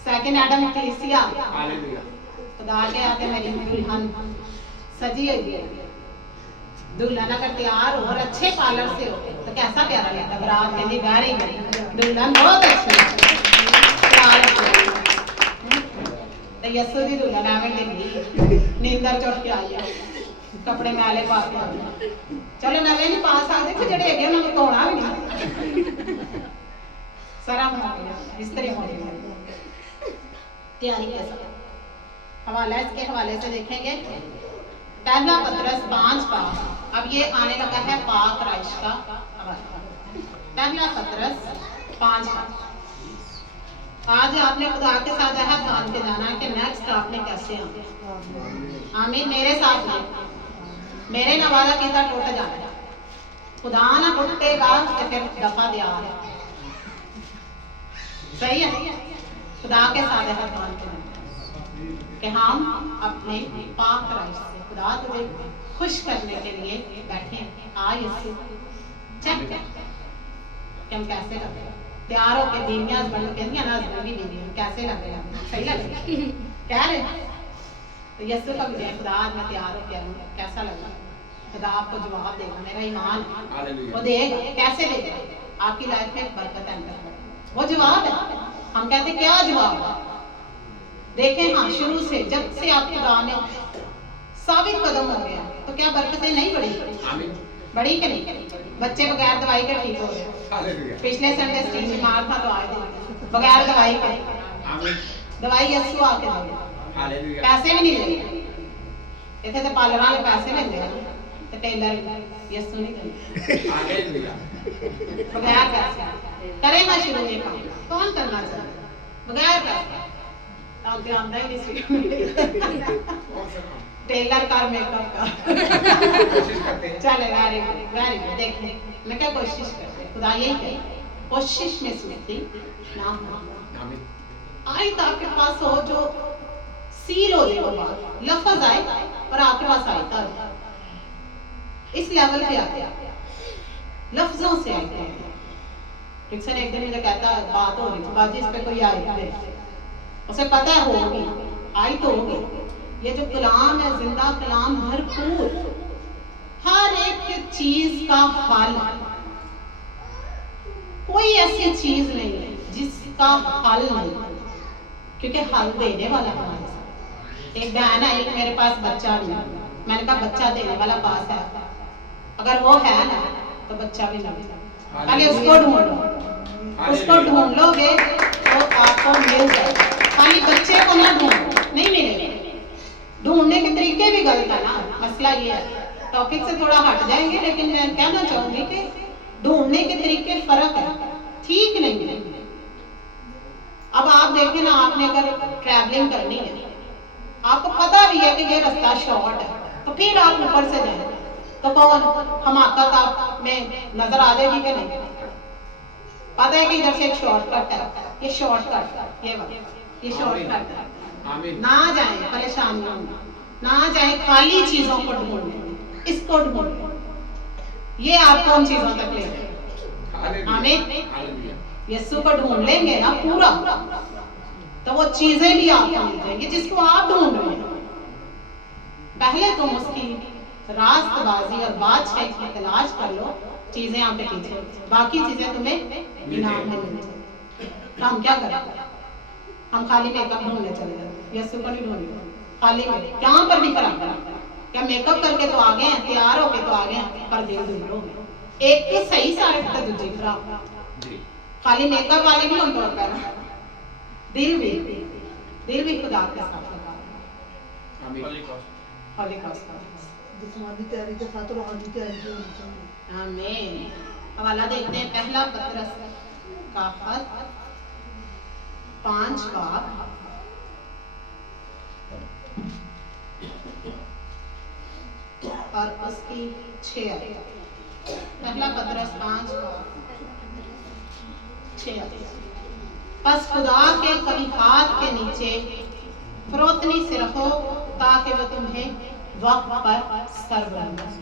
सेकंड एडम कलीसिया खुदा के आके मेरी दुल्हन सजी हुई है। दुल्हन अगर तैयार हो और अच्छे पार्लर से हो तो कैसा प्यारा लगता है। बरात के लिए गाड़ी में दुल्हन बहुत अच्छी है। तो यस्सु दी दुल्हन एवं लगी नींदर चढ़ के आई है कपड़े मैले पा के आई। चलो नवे नहीं पा सकते तो जड़े अगे उन्होंने धोना भी नहीं सारा इस तरह हो तैयारी के साथ। हवाला इसके हवाले से देखेंगे पहला पत्रस 5 अब ये आने लगा है पाक राइश का हवाला। पहला पत्रस 5 आज आपने खुदा के साथ अहद बांध के जाना है कि नेक्स्ट आपने कैसे आना। आमीन। मेरे साथ नहीं, मेरे ना वादा किया टूट जाना। खुदा ना टूटेगा तो फिर दफा दिया है। सही है। खुदा के साथ अहद बांध के जाना कि हम अपने पाक राइश से खुदा तुझे खुश करने के लिए बैठे। आ यीशु चेक कर कि हम कैसे करते हैं। तैयार होके बीवियां हस्बैंड को कहती हैं ना हस्बैंड भी बीवी कैसे लग रहा है सही लग रहा है कह रहे तो यीशु का भी खुदा आज मैं तैयार होके आऊँ कैसा लग रहा है। खुदा आपको जवाब देगा। मेरा ईमान वो देगा। कैसे देगा? आपकी लाइफ में बरकत एंटर वो जवाब है। हम कहते क्या जवाब है? देखें हाँ शुरू से जब से आप खुदा में साबित कदम हो गया तो क्या बरकतें नहीं बढ़ी? बढ़ी कि नहीं? बच्चे बगैर दवाई के ठीक हो गए। पिछले संडे स्टीव बीमार था तो आए थे बगैर दवाई के। दवाई यीशु आके दे हालेलुया पैसे भी नहीं लेंगे इतने तो पार्लर वाले पैसे लेंगे तो टेलर यीशु नहीं देंगे हालेलुया बगैर पैसे करेगा शुरू ये काम कौन करना चाहता बगैर पैसे अब तो आमदा ही नहीं शुरू टेलर का मेकअप का कोशिश करते हैं चले वेरी गुड देखें मैं क्या कोशिश करते हैं खुदा यही कहे कोशिश में सुनती ना हो आमीन आई तो आपके पास हो जो सील हो जाए वो बात लफ्ज आए और आपके पास आयता है इस लेवल पे आते हैं लफ्जों से आते हैं फिक्सन एक दिन मुझे कहता बात हो रही थी बाजी इस पे कोई आयत दे उसे पता है होगी आई तो होगी ये जो कलाम है जिंदा कलाम भरपूर हर एक चीज का हल कोई ऐसी चीज नहीं है जिसका हल नहीं क्योंकि हल देने वाला हमारे साथ एक बहन है एक मेरे पास बच्चा नहीं मैंने कहा बच्चा देने वाला पास है अगर वो है ना तो बच्चा भी नहीं पहले उसको ढूंढो उसको ढूंढ लोगे तो आपको मिल जाएगा खाली बच्चे को ना ढूंढो नहीं मिलेंगे ढूंढने के तरीके भी गलत है ना मसला ये है टॉपिक से थोड़ा हट जाएंगे लेकिन मैं कहना चाहूंगी कि ढूंढने के तरीके फर्क है ठीक नहीं मिलेंगे अब आप देखें ना आपने अगर ट्रैवलिंग करनी है आपको पता भी है कि ये रास्ता शॉर्ट है तो फिर आप ऊपर से जाए तो कौन हमाकत आप में नजर आ जाएगी कि नहीं पता है कि इधर से एक शॉर्टकट है ये शॉर्टकट ये शॉर्टकट है आमीन ना जाए परेशानियों में ना जाए खाली चीजों को ढूंढने इसको ढूंढने ये आपको उन चीजों तक ले जाए आमीन हालेलुया यीशु को ढूंढ लेंगे ना पूरा तो वो चीजें भी आपको मिल जाएंगी जिसको आप ढूंढ रहे हैं पहले तुम उसकी रास्तबाजी और बादशाही की तलाश कर लो चीजें आपके पीछे बाकी चीजें तुम्हें इनाम में मिल जाएंगी तो हम क्या करें हम खाली मेकअप ढूंढने चले जाते यीशु को नहीं ढूंढेंगे खाली यहाँ पर भी खराब करा क्या मेकअप करके तो आ गए हैं तैयार होके तो आ गए हैं पर दिल दूर हो गए एक तो सही साइड तो दूसरी खराब जी खाली मेकअप वाले भी उनको कर दिल भी खुदा के साथ लगा आमीन हॉलीकॉस्ट का जिस्मानी तैयारी के साथ रूहानी तैयारी भी होनी चाहिए आमीन हवाला देखते हैं पहला पत्रस का खत 5 बाब और उसकी 6 आयत पहला पत्रस 5 बाब 6 आयत बस खुदा के कभी हाथ के नीचे फरोतनी से रखो ताकि वह तुम्हें वक्त पर सरबराह करे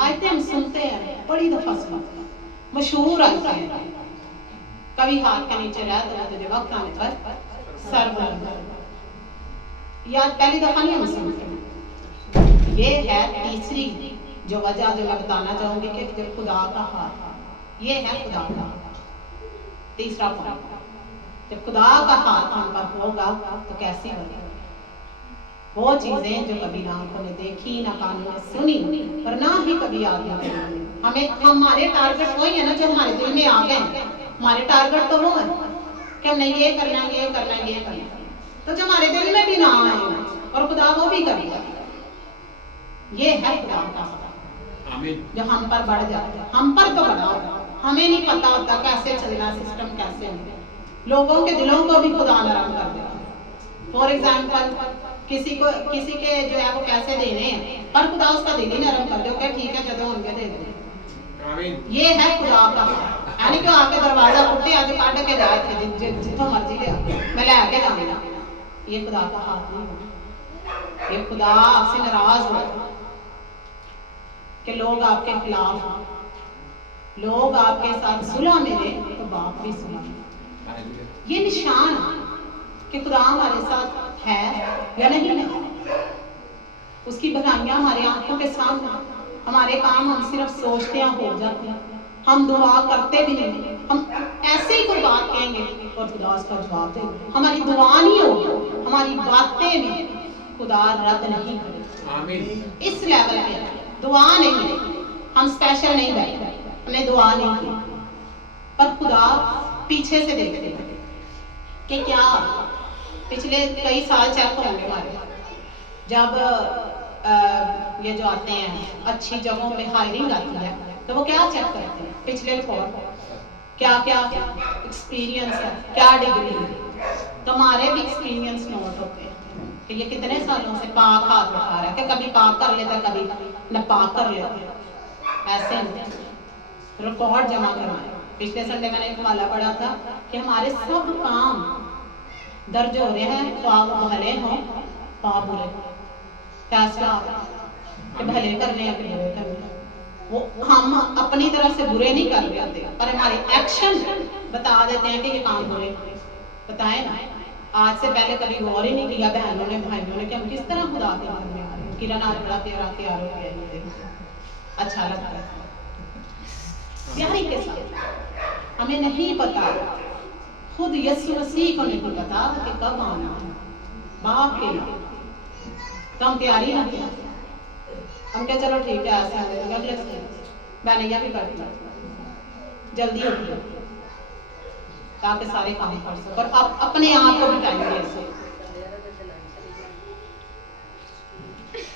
आयतें हम सुनते हैं बड़ी दफा सुनते हैं मशहूर आयतें हैं कभी हाथ के नीचे रह तो तुझे वक्त आने पर सरबराह करे यार पहली दफा नहीं हम सुनते ये है तीसरी जो वजह जो मैं बताना चाहूंगी कि जब खुदा का हाथ ये है खुदा का तीसरा पॉइंट जब खुदा का हाथ हम पर होगा तो कैसी होगी वो चीजें जो कभी ना आंखों ने देखी ना कानों ने सुनी और ना ही कभी आगे बढ़ी हमें हमारे टारगेट वही है ना जो हमारे दिल में आ गए हमारे टारगेट तो वो है कि हमने ये करना ये करना ये करना तो जो हमारे दिल में भी ना आए और खुदा वो भी करेगा ये है खुदा का हाथ आमीन जो हम पर बढ़ जाता है हम पर तो बढ़ा होगा हमें नहीं पता होता कैसे चलना सिस्टम कैसे है लोगों के दिलों को भी खुदा नरम कर देता फॉर एग्जाम्पल किसी के जो है वो पैसे देने हैं पर खुदा उसका दिल ही नरम कर दो क्या ठीक है जब होंगे दे दो आमीन ये है खुदा का यानी कि आके दरवाजा कुत्ते आज काट के जाए थे जितना मर्जी ले मैं ले आके जाऊंगा ये खुदा का हाथ नहीं होगा ये खुदा आपसे नाराज होगा कि लोग आपके खिलाफ हों लोग आपके साथ सुलह मिले तो बाप भी सुलह मिले हालेलुया ये निशान है कि खुदा हमारे साथ है या नहीं है उसकी भलाइयां हमारे आंखों के सामने हमारे काम हम सिर्फ सोचते हैं हो जाते हैं हम दुआ करते भी नहीं हम ऐसे ही कोई बात कहेंगे और खुदा उसका जवाब देंगे हमारी दुआ नहीं होगी हमारी बातें भी खुदा रद्द नहीं करेगा आमीन इस लेवल पे दुआ नहीं हम स्पेशल नहीं बैठे हमने दुआ नहीं की पर खुदा पीछे से देखते हैं कि क्या पिछले कई साल चेक होंगे हमारे, जब ये जो आते हैं अच्छी जगहों पे हायरिंग आती है तो वो क्या चेक करते हैं, पिछले रिकॉर्ड, क्या क्या एक्सपीरियंस है, क्या डिग्री है। तो हमारे भी एक्सपीरियंस नोट होते हैं कि ये कितने सालों से पाक हाथ उठा रहा है, कि कभी पाक कर लेता कभी नापाक कर लेता, ऐसे रिकॉर्ड जमा करवाए। पिछले संडे मैंने एक हवाला पढ़ा था कि हमारे सब काम दर्ज हो रहे हैं, ख्वाब भले हों ख्वाब बुरे, फैसला कि भले करने हैं कि बुरे करने। वो हम अपनी तरफ से बुरे नहीं कर रहे होते, पर हमारे एक्शन बता देते हैं कि ये काम बुरे। बताए ना, आज से पहले कभी गौर ही नहीं किया बहनों ने भाइयों ने कि हम किस तरह खुदा के घर में आ रहे हैं। किरण आज बड़ा तैयार हो गया, ये अच्छा लगता है प्यारी के साथ। हमें नहीं पता, खुद यीशु मसीह को नहीं पता कि कब आना है, बाप के लिए तो हम तैयारी ना किया, हम क्या चलो ठीक है ऐसे अगले बैनिया भी कर दिया, जल्दी हो ताकि सारे काम कर सको और आप अपने आप को भी टाइम दे सको।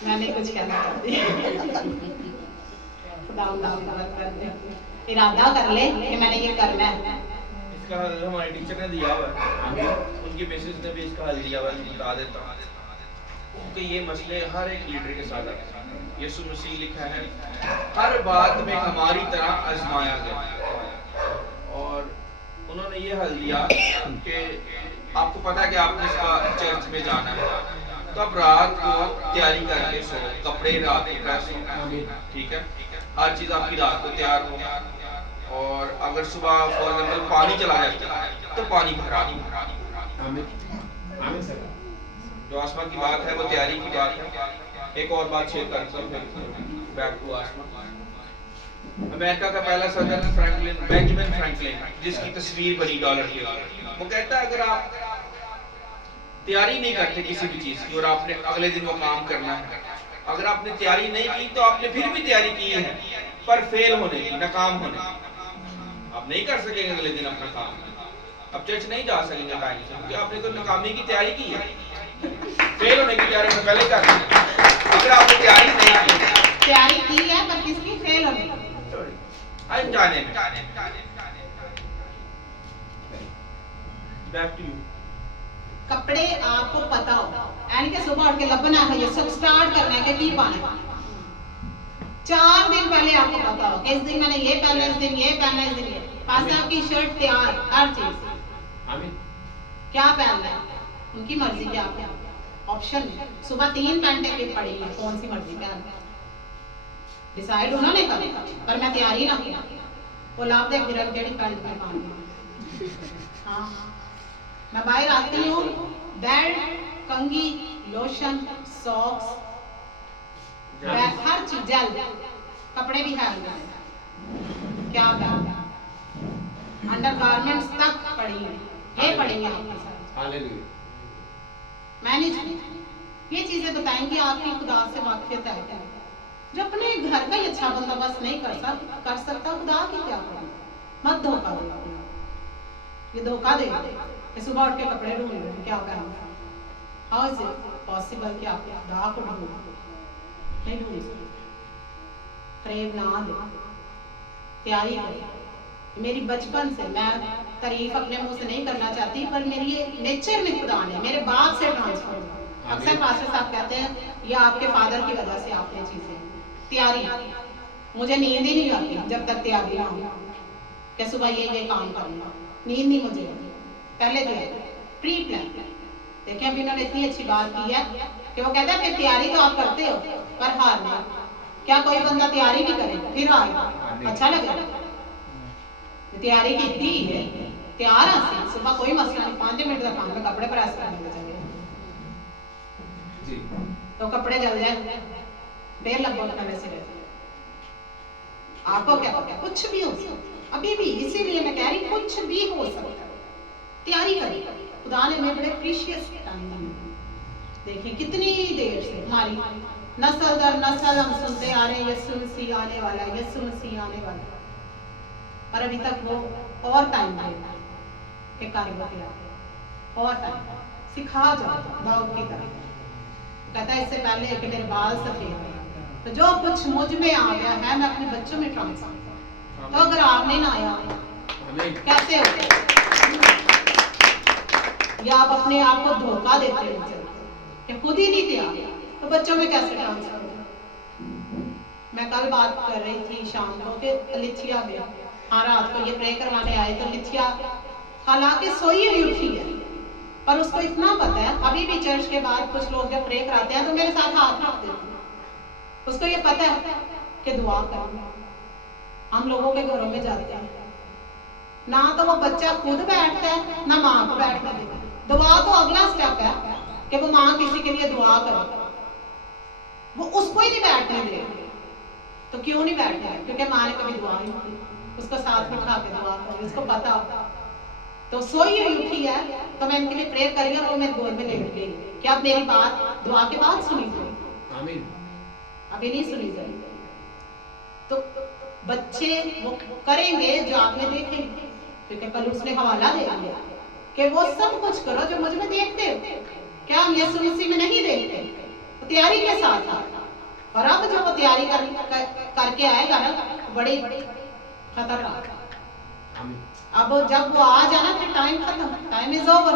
मैंने कुछ कहना चाहती इरादा कर ले कि मैंने ये करना है। इसका हल हमारे टीचर ने दिया हुआ है, उनकी बेसिस ने भी इसका हल दिया हुआ है, बता देता हूँ। तो ये मसले हर एक लीडर के साथ आते हैं। यीशु मसीह लिखा है हर बात में हमारी तरह आजमाया गया, और उन्होंने ये हल दिया कि आपको पता है कि आपने चर्च में जाना है, तो आप रात को तैयारी करके सो, कपड़े रात को प्रेस हो, ठीक है, हर चीज आपकी रात को तैयार हो। और अगर सुबह फॉर एग्जाम्पल पानी चला जाता है तो पानी भरा नहीं। जो आसमान की बात है वो तैयारी की बात है। एक और बात शेयर करता हूँ, बैक टू आसमान। अमेरिका का पहला सदर फ्रैंकलिन, बेंजामिन फ्रैंकलिन, जिसकी तस्वीर बनी डॉलर की, वो कहता है अगर आप तैयारी नहीं करते किसी भी चीज की और आपने अगले दिन वो काम करना है, अगर आपने तैयारी नहीं की तो आपने फिर भी तैयारी की है पर फेल होने की, नाकाम होने की, आप नहीं कर सकेंगे अगले दिन अपना काम, अब चर्च नहीं जा सकेंगे टाइम से, क्योंकि आपने तो नाकामी की तैयारी की है, फेल होने की तैयारी पहले कर ली। अगर आपने तैयारी की है पर किसकी, फेल होने की, अनजाने में। Back to you. कपड़े आपको पता हो, यानी कि सुबह उठ के लबना है, ये सब स्टार्ट करना है कि की पाना है, 4 दिन पहले आपको पता हो कि इस दिन मैंने ये पहना, इस दिन ये पहना, इस दिन ये, पास आपकी शर्ट तैयार, हर चीज आमीन। क्या पहनना है उनकी मर्जी के, आप ऑप्शन है। सुबह 3 पैंटें भी पड़ी है, कौन सी मर्जी पहनना डिसाइड उन्होंने कर, पर मैं तैयारी ना की, वो लाभ दे गिरन केड़ी पैंट में पानी। हाँ, मैं बाहर आती हूँ, बेल्ट, कंगी, लोशन, सॉक्स, हर चीज, जेल, कपड़े भी है, क्या पहनना, अंडरगारमेंट्स तक पड़ी है, ये पड़ेंगे आपके साथ। हालेलुया। मैनेजमेंट ये चीजें बताएंगी आपकी खुदा से वाकफियत है। जो अपने घर का ही अच्छा बंदोबस्त नहीं कर सकता, खुदा की क्या करें। मत धोखा दो, ये धोखा दे कि सुबह उठ के कपड़े ढूंढ क्या पहनना, हाउ इज इट पॉसिबल कि आप खुदा को ढूंढ नहीं ढूंढ सकते। प्रेम ना दे, तैयारी करें। मेरी बचपन से, मैं तारीफ अपने मुंह से नहीं करना चाहती, पर मेरी ये नेचर में खुदा ने मेरे बाप से ट्रांसफर हुआ। अक्सर पास्टर साहब कहते हैं ये आपके फादर की वजह से आपने चीजें, तैयारी, मुझे नींद ही नहीं आती जब तक तैयारी ना हो कि सुबह ये काम करना, नींद नहीं मुझे, पहले तैयारी, प्री प्लान। देखिए अभी उन्होंने इतनी अच्छी बात की है कि वो कहता है कि तैयारी तो आप करते हो पर हार नहीं। क्या कोई बंदा तैयारी भी करे फिर हार, अच्छा लगेगा? तैयारी की थी है, तैयार है, सुबह कोई मसला नहीं, 5 मिनट का काम है, कपड़े प्रेस करने में चले जी, तो कपड़े जल जाए, फिर लगभग उठाने से रहते। आपको क्या पता, कुछ भी हो सकता अभी भी, इसीलिए मैं कह रही कुछ भी हो सकता है। तैयारी करें, खुदा ने हमें बड़े प्रीशियस टाइम दिए। देखिए कितनी देर से हमारी नस्ल दर नस्ल हम सुनते आ रहे हैं यीशु मसीह आने वाला है, यीशु मसीह आने वाला है, और अभी तक वो और टाइम है कि कार्य और टाइम सिखा जाओ दाऊद की तरह। कहता है इससे पहले कि मेरे बाल सफेद हैं, तो जो कुछ मुझ में आ गया है मैं अपने बच्चों में ट्रांसफर करूं। तो अगर आप नहीं ना आया कैसे हो, या आप अपने आप को धोखा देते हो कि खुद ही नहीं तैयार, तो बच्चों में कैसे ट्रांसफर हो। मैं कल बात कर रही थी शाम को कि लिथिया में, हाँ रात को ये प्रे करवाने आए तो लिथिया हालांकि सोई हुई उठी है, पर उसको इतना पता है, अभी भी चर्च के बाद कुछ लोग जब प्रे कराते हैं तो मेरे साथ हाथ रख देते हैं, उसको ये पता है कि दुआ करना। हम लोगों के घरों में जाते हैं ना तो वो बच्चा खुद बैठता है ना माँ को बैठने देता है। दुआ तो अगला स्टेप है कि वो माँ किसी के लिए दुआ करे, वो उसको ही नहीं बैठने दे। तो क्यों नहीं बैठने दे? क्योंकि माँ ने कभी दुआ नहीं की, उसको साथ में खा के दुआ करी, उसको पता होता। तो सोई हुई उठी है तो मैं इनके लिए प्रेयर करेंगे और वो मेरे गोद में ले लेंगे कि अब मेरी बात दुआ के बाद सुनी जाए, आमीन, अभी नहीं सुनी जाएगी। तो बच्चे वो करेंगे जो आपने देखेंगे, क्योंकि कल उसने हवाला दे दिया कि वो सब कुछ करो जो मुझ में देखते हो। क्या हम यीशु मसीह में नहीं देखते? तो तैयारी के साथ था, और अब जब वो तैयारी करके आएगा ना, बड़ी खतरनाक। आमीन, अब जब वो आ जाना फिर टाइम खत्म, टाइम इज ओवर।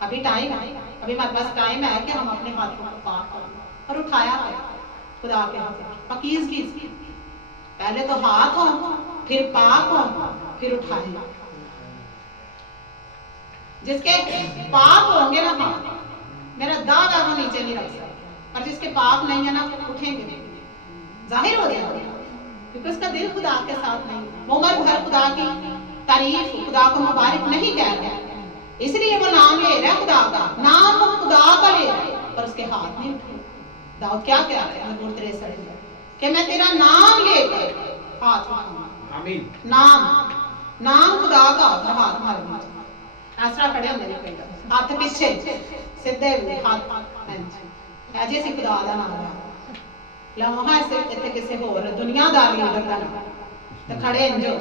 अभी टाइम है, अभी हमारे पास टाइम है कि हम अपने हाथों को पाक करें और उठाया है खुदा के हाथ, पकीज़गी की। पहले तो हाथ हो, फिर पाक हो, फिर उठाए। जिसके पाक होंगे ना हाथ, मेरा दावा है वो नीचे नहीं रख सकते, और जिसके पाक नहीं है ना उठेंगे नहीं, जाहिर हो जाएगा, क्योंकि उसका दिल खुदा के साथ नहीं। वो उम्र भर खुदा की तारीफ, खुदा को मुबारक नहीं कह रहा, इसलिए वो नाम ले रहा है खुदा का, नाम वो खुदा का ले रहा है, पर उसके हाथ नहीं उठे। दाऊद क्या कह रहा है मज़मूर 63 में कि मैं तेरा नाम लेकर हाथ उठाऊंगा। आमीन। नाम खुदा का और हाथ मारूंगा। आसरा खड़े होंगे ने कई हाथ पीछे सीधे हाथ ऐसे सी खुदा दा नाम है लम्हा से इतने किसी होर दुनियादार लीडर का नाम तो खड़े इंजो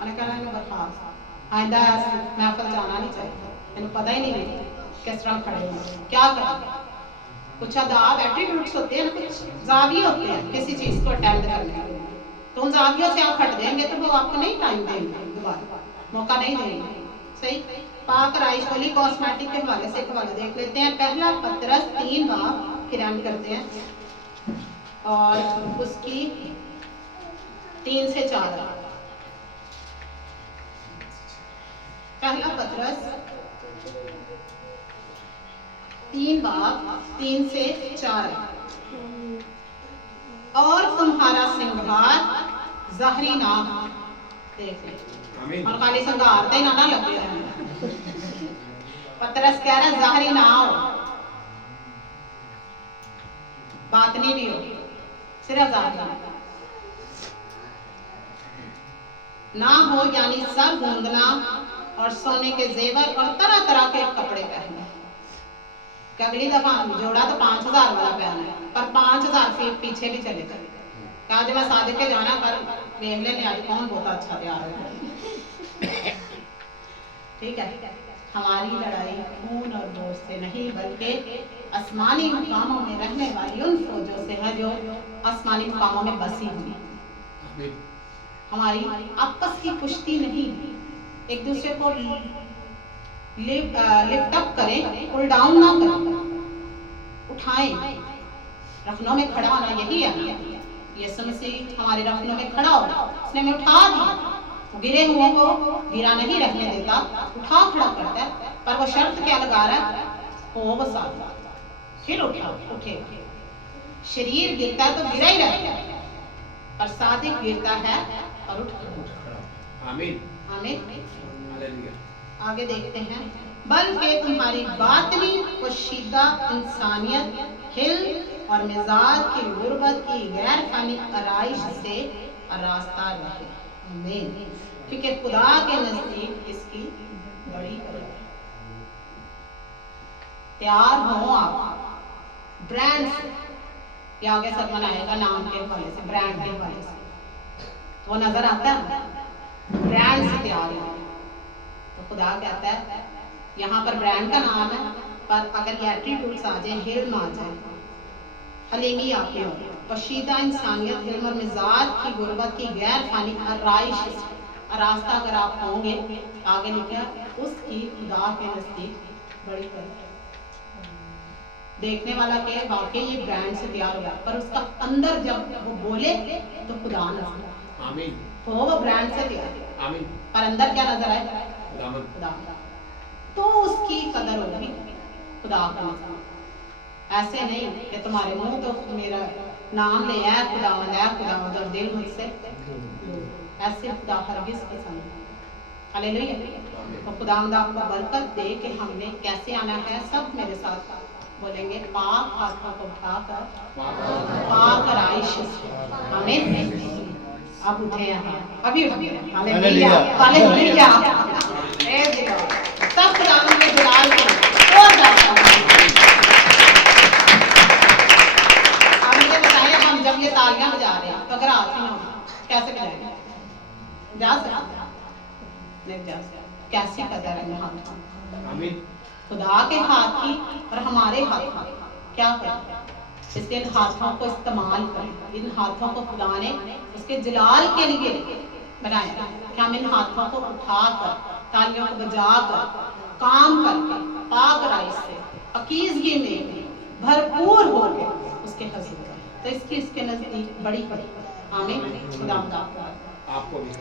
मैंने कहना इन्हें बर्खास्त आइंदा महफिल जाना नहीं चाहिए। इन्हें पता ही नहीं किस तरह खड़े होना क्या करना। कुछ आदाब एट्रीब्यूट्स होते हैं, कुछ जाविये होते हैं किसी चीज को अटेम्प्ट करने के लिए, तो उन जावियों से आप हट देंगे तो वो आपको नहीं टाइम देंगे, दोबारा मौका नहीं देंगे। सही। पाक राइश होली कॉस्मेटिक के हवाले से एक हवाला देख लेते हैं। पहला पतरस 3 बाब फिर हम करते हैं और उसकी 3 से 4। पहला पतरस 3 बाब 3 से 4। और तुम्हारा सिंगार ज़ाहरी ना हो। देख ले और खाली सिंगार ते ना लगे रहना। पतरस कह रहा है ज़ाहरी ना हो, बातनी भी हो, सिर्फ ज़ाहरी ना हो, यानी सर गूंदना और सोने के जेवर और तरह तरह के कपड़े पहनना। अगली दफा जोड़ा तो 5000 वाला पहना है, पर 5000 फीट पीछे भी चले गए। आज मैं सादिक के जाना पर देख लेने आज कौन बहुत अच्छा तैयार है। ठीक है। हमारी लड़ाई खून और गोश्त से नहीं बल्कि आसमानी मुकामों में रहने वाली उन फौजों से है जो आसमानी मुकामों में बसी हुई। हमारी आपस की कुश्ती नहीं, एक दूसरे को लिफ्ट अप करें, पुल डाउन ना करें, उठाएं। रखनों में खड़ा होना यही है ना। यीशु मसीह हमारे रखनों में खड़ा हो, उसने हमें उठा दिया। गिरे हुओं को गिरा नहीं रहने देता, उठा खड़ा करता है। पर वो शर्त क्या लगा रहा है? हो वो साथ फिर उठेगा। शरीर गिरता है तो गिरा ही रहेगा, पर सादिक गिरता है और उठता। आमीन आमीन। आगे देखते हैं। बल्कि तुम्हारी बातनी पोशीदा इंसानियत हिल और मिजाज की गुर्बत की गैर खानी आराइश से रास्ता रहे। आमीन। क्योंकि खुदा के नजदीक इसकी बड़ी कदर है। तैयार हो आप ब्रांड से, ये आगे सरमन आएगा नाम के हवाले से, ब्रांड के हवाले से, तो वो नजर आता है ब्रांड से तैयार है। तो खुदा कहता है, यहाँ पर ब्रांड का नाम है, पर अगर ये एट्रीब्यूट्स आ जाए, हिल्म आ जाए, हलीमी आप में हो, कशीदा इंसानियत, हिल्म और मिजाज की गुर्बत की गैर फानी आराइश, रास्ता अगर आप होंगे, आगे लिखा उसकी खुदा के नजदीक बड़ी कदर। देखने वाला के वाकई ये ब्रांड से तैयार हुआ, पर उसका अंदर जब वो बोले तो खुदा नजर, आमीन, तो वो ब्रांड से तैयार, आमीन, पर अंदर क्या नजर आए? खुदावन, खुदा, तो उसकी कदर होगी खुदा का। ऐसे नहीं कि तुम्हारे मुंह तो मेरा नाम ले है खुदावंद है खुदावंद और दिल मुझसे दूर। ऐसे खुदा हरगिज़ पसंद नहीं। हालेलुया। तो खुदावंद आपको बरकत दे कि हमने कैसे आना है। सब मेरे साथ बोलेंगे, पाक हाथों को उठाकर पाक आराइश से। आमीन। अब उठे यहाँ, अभी उठे। Hallelujah, hallelujah. Praise the Lord. सब खुदावंद के जलाल को और ज्यादा जब ये तालियां बजा रहे हैं तो अगर हाथ में हो कैसे बजाएंगे? जा सकते नहीं जा सकते। कैसी कदर है हाथ, आमीन, खुदा के हाथ की और हमारे हाथ की क्या करें? इसलिए इन हाथों को इस्तेमाल करें। इन हाथों को खुदा ने उसके जलाल के लिए बनाया कि हम इन हाथों को उठाकर, तालियों को बजाकर, काम करके, पाक राइस से, अकीज़गी में भरपूर होकर उसके हज़ूर, तो इसके नजदीक बड़ी। आमीन। खुदा आपको आपको भी।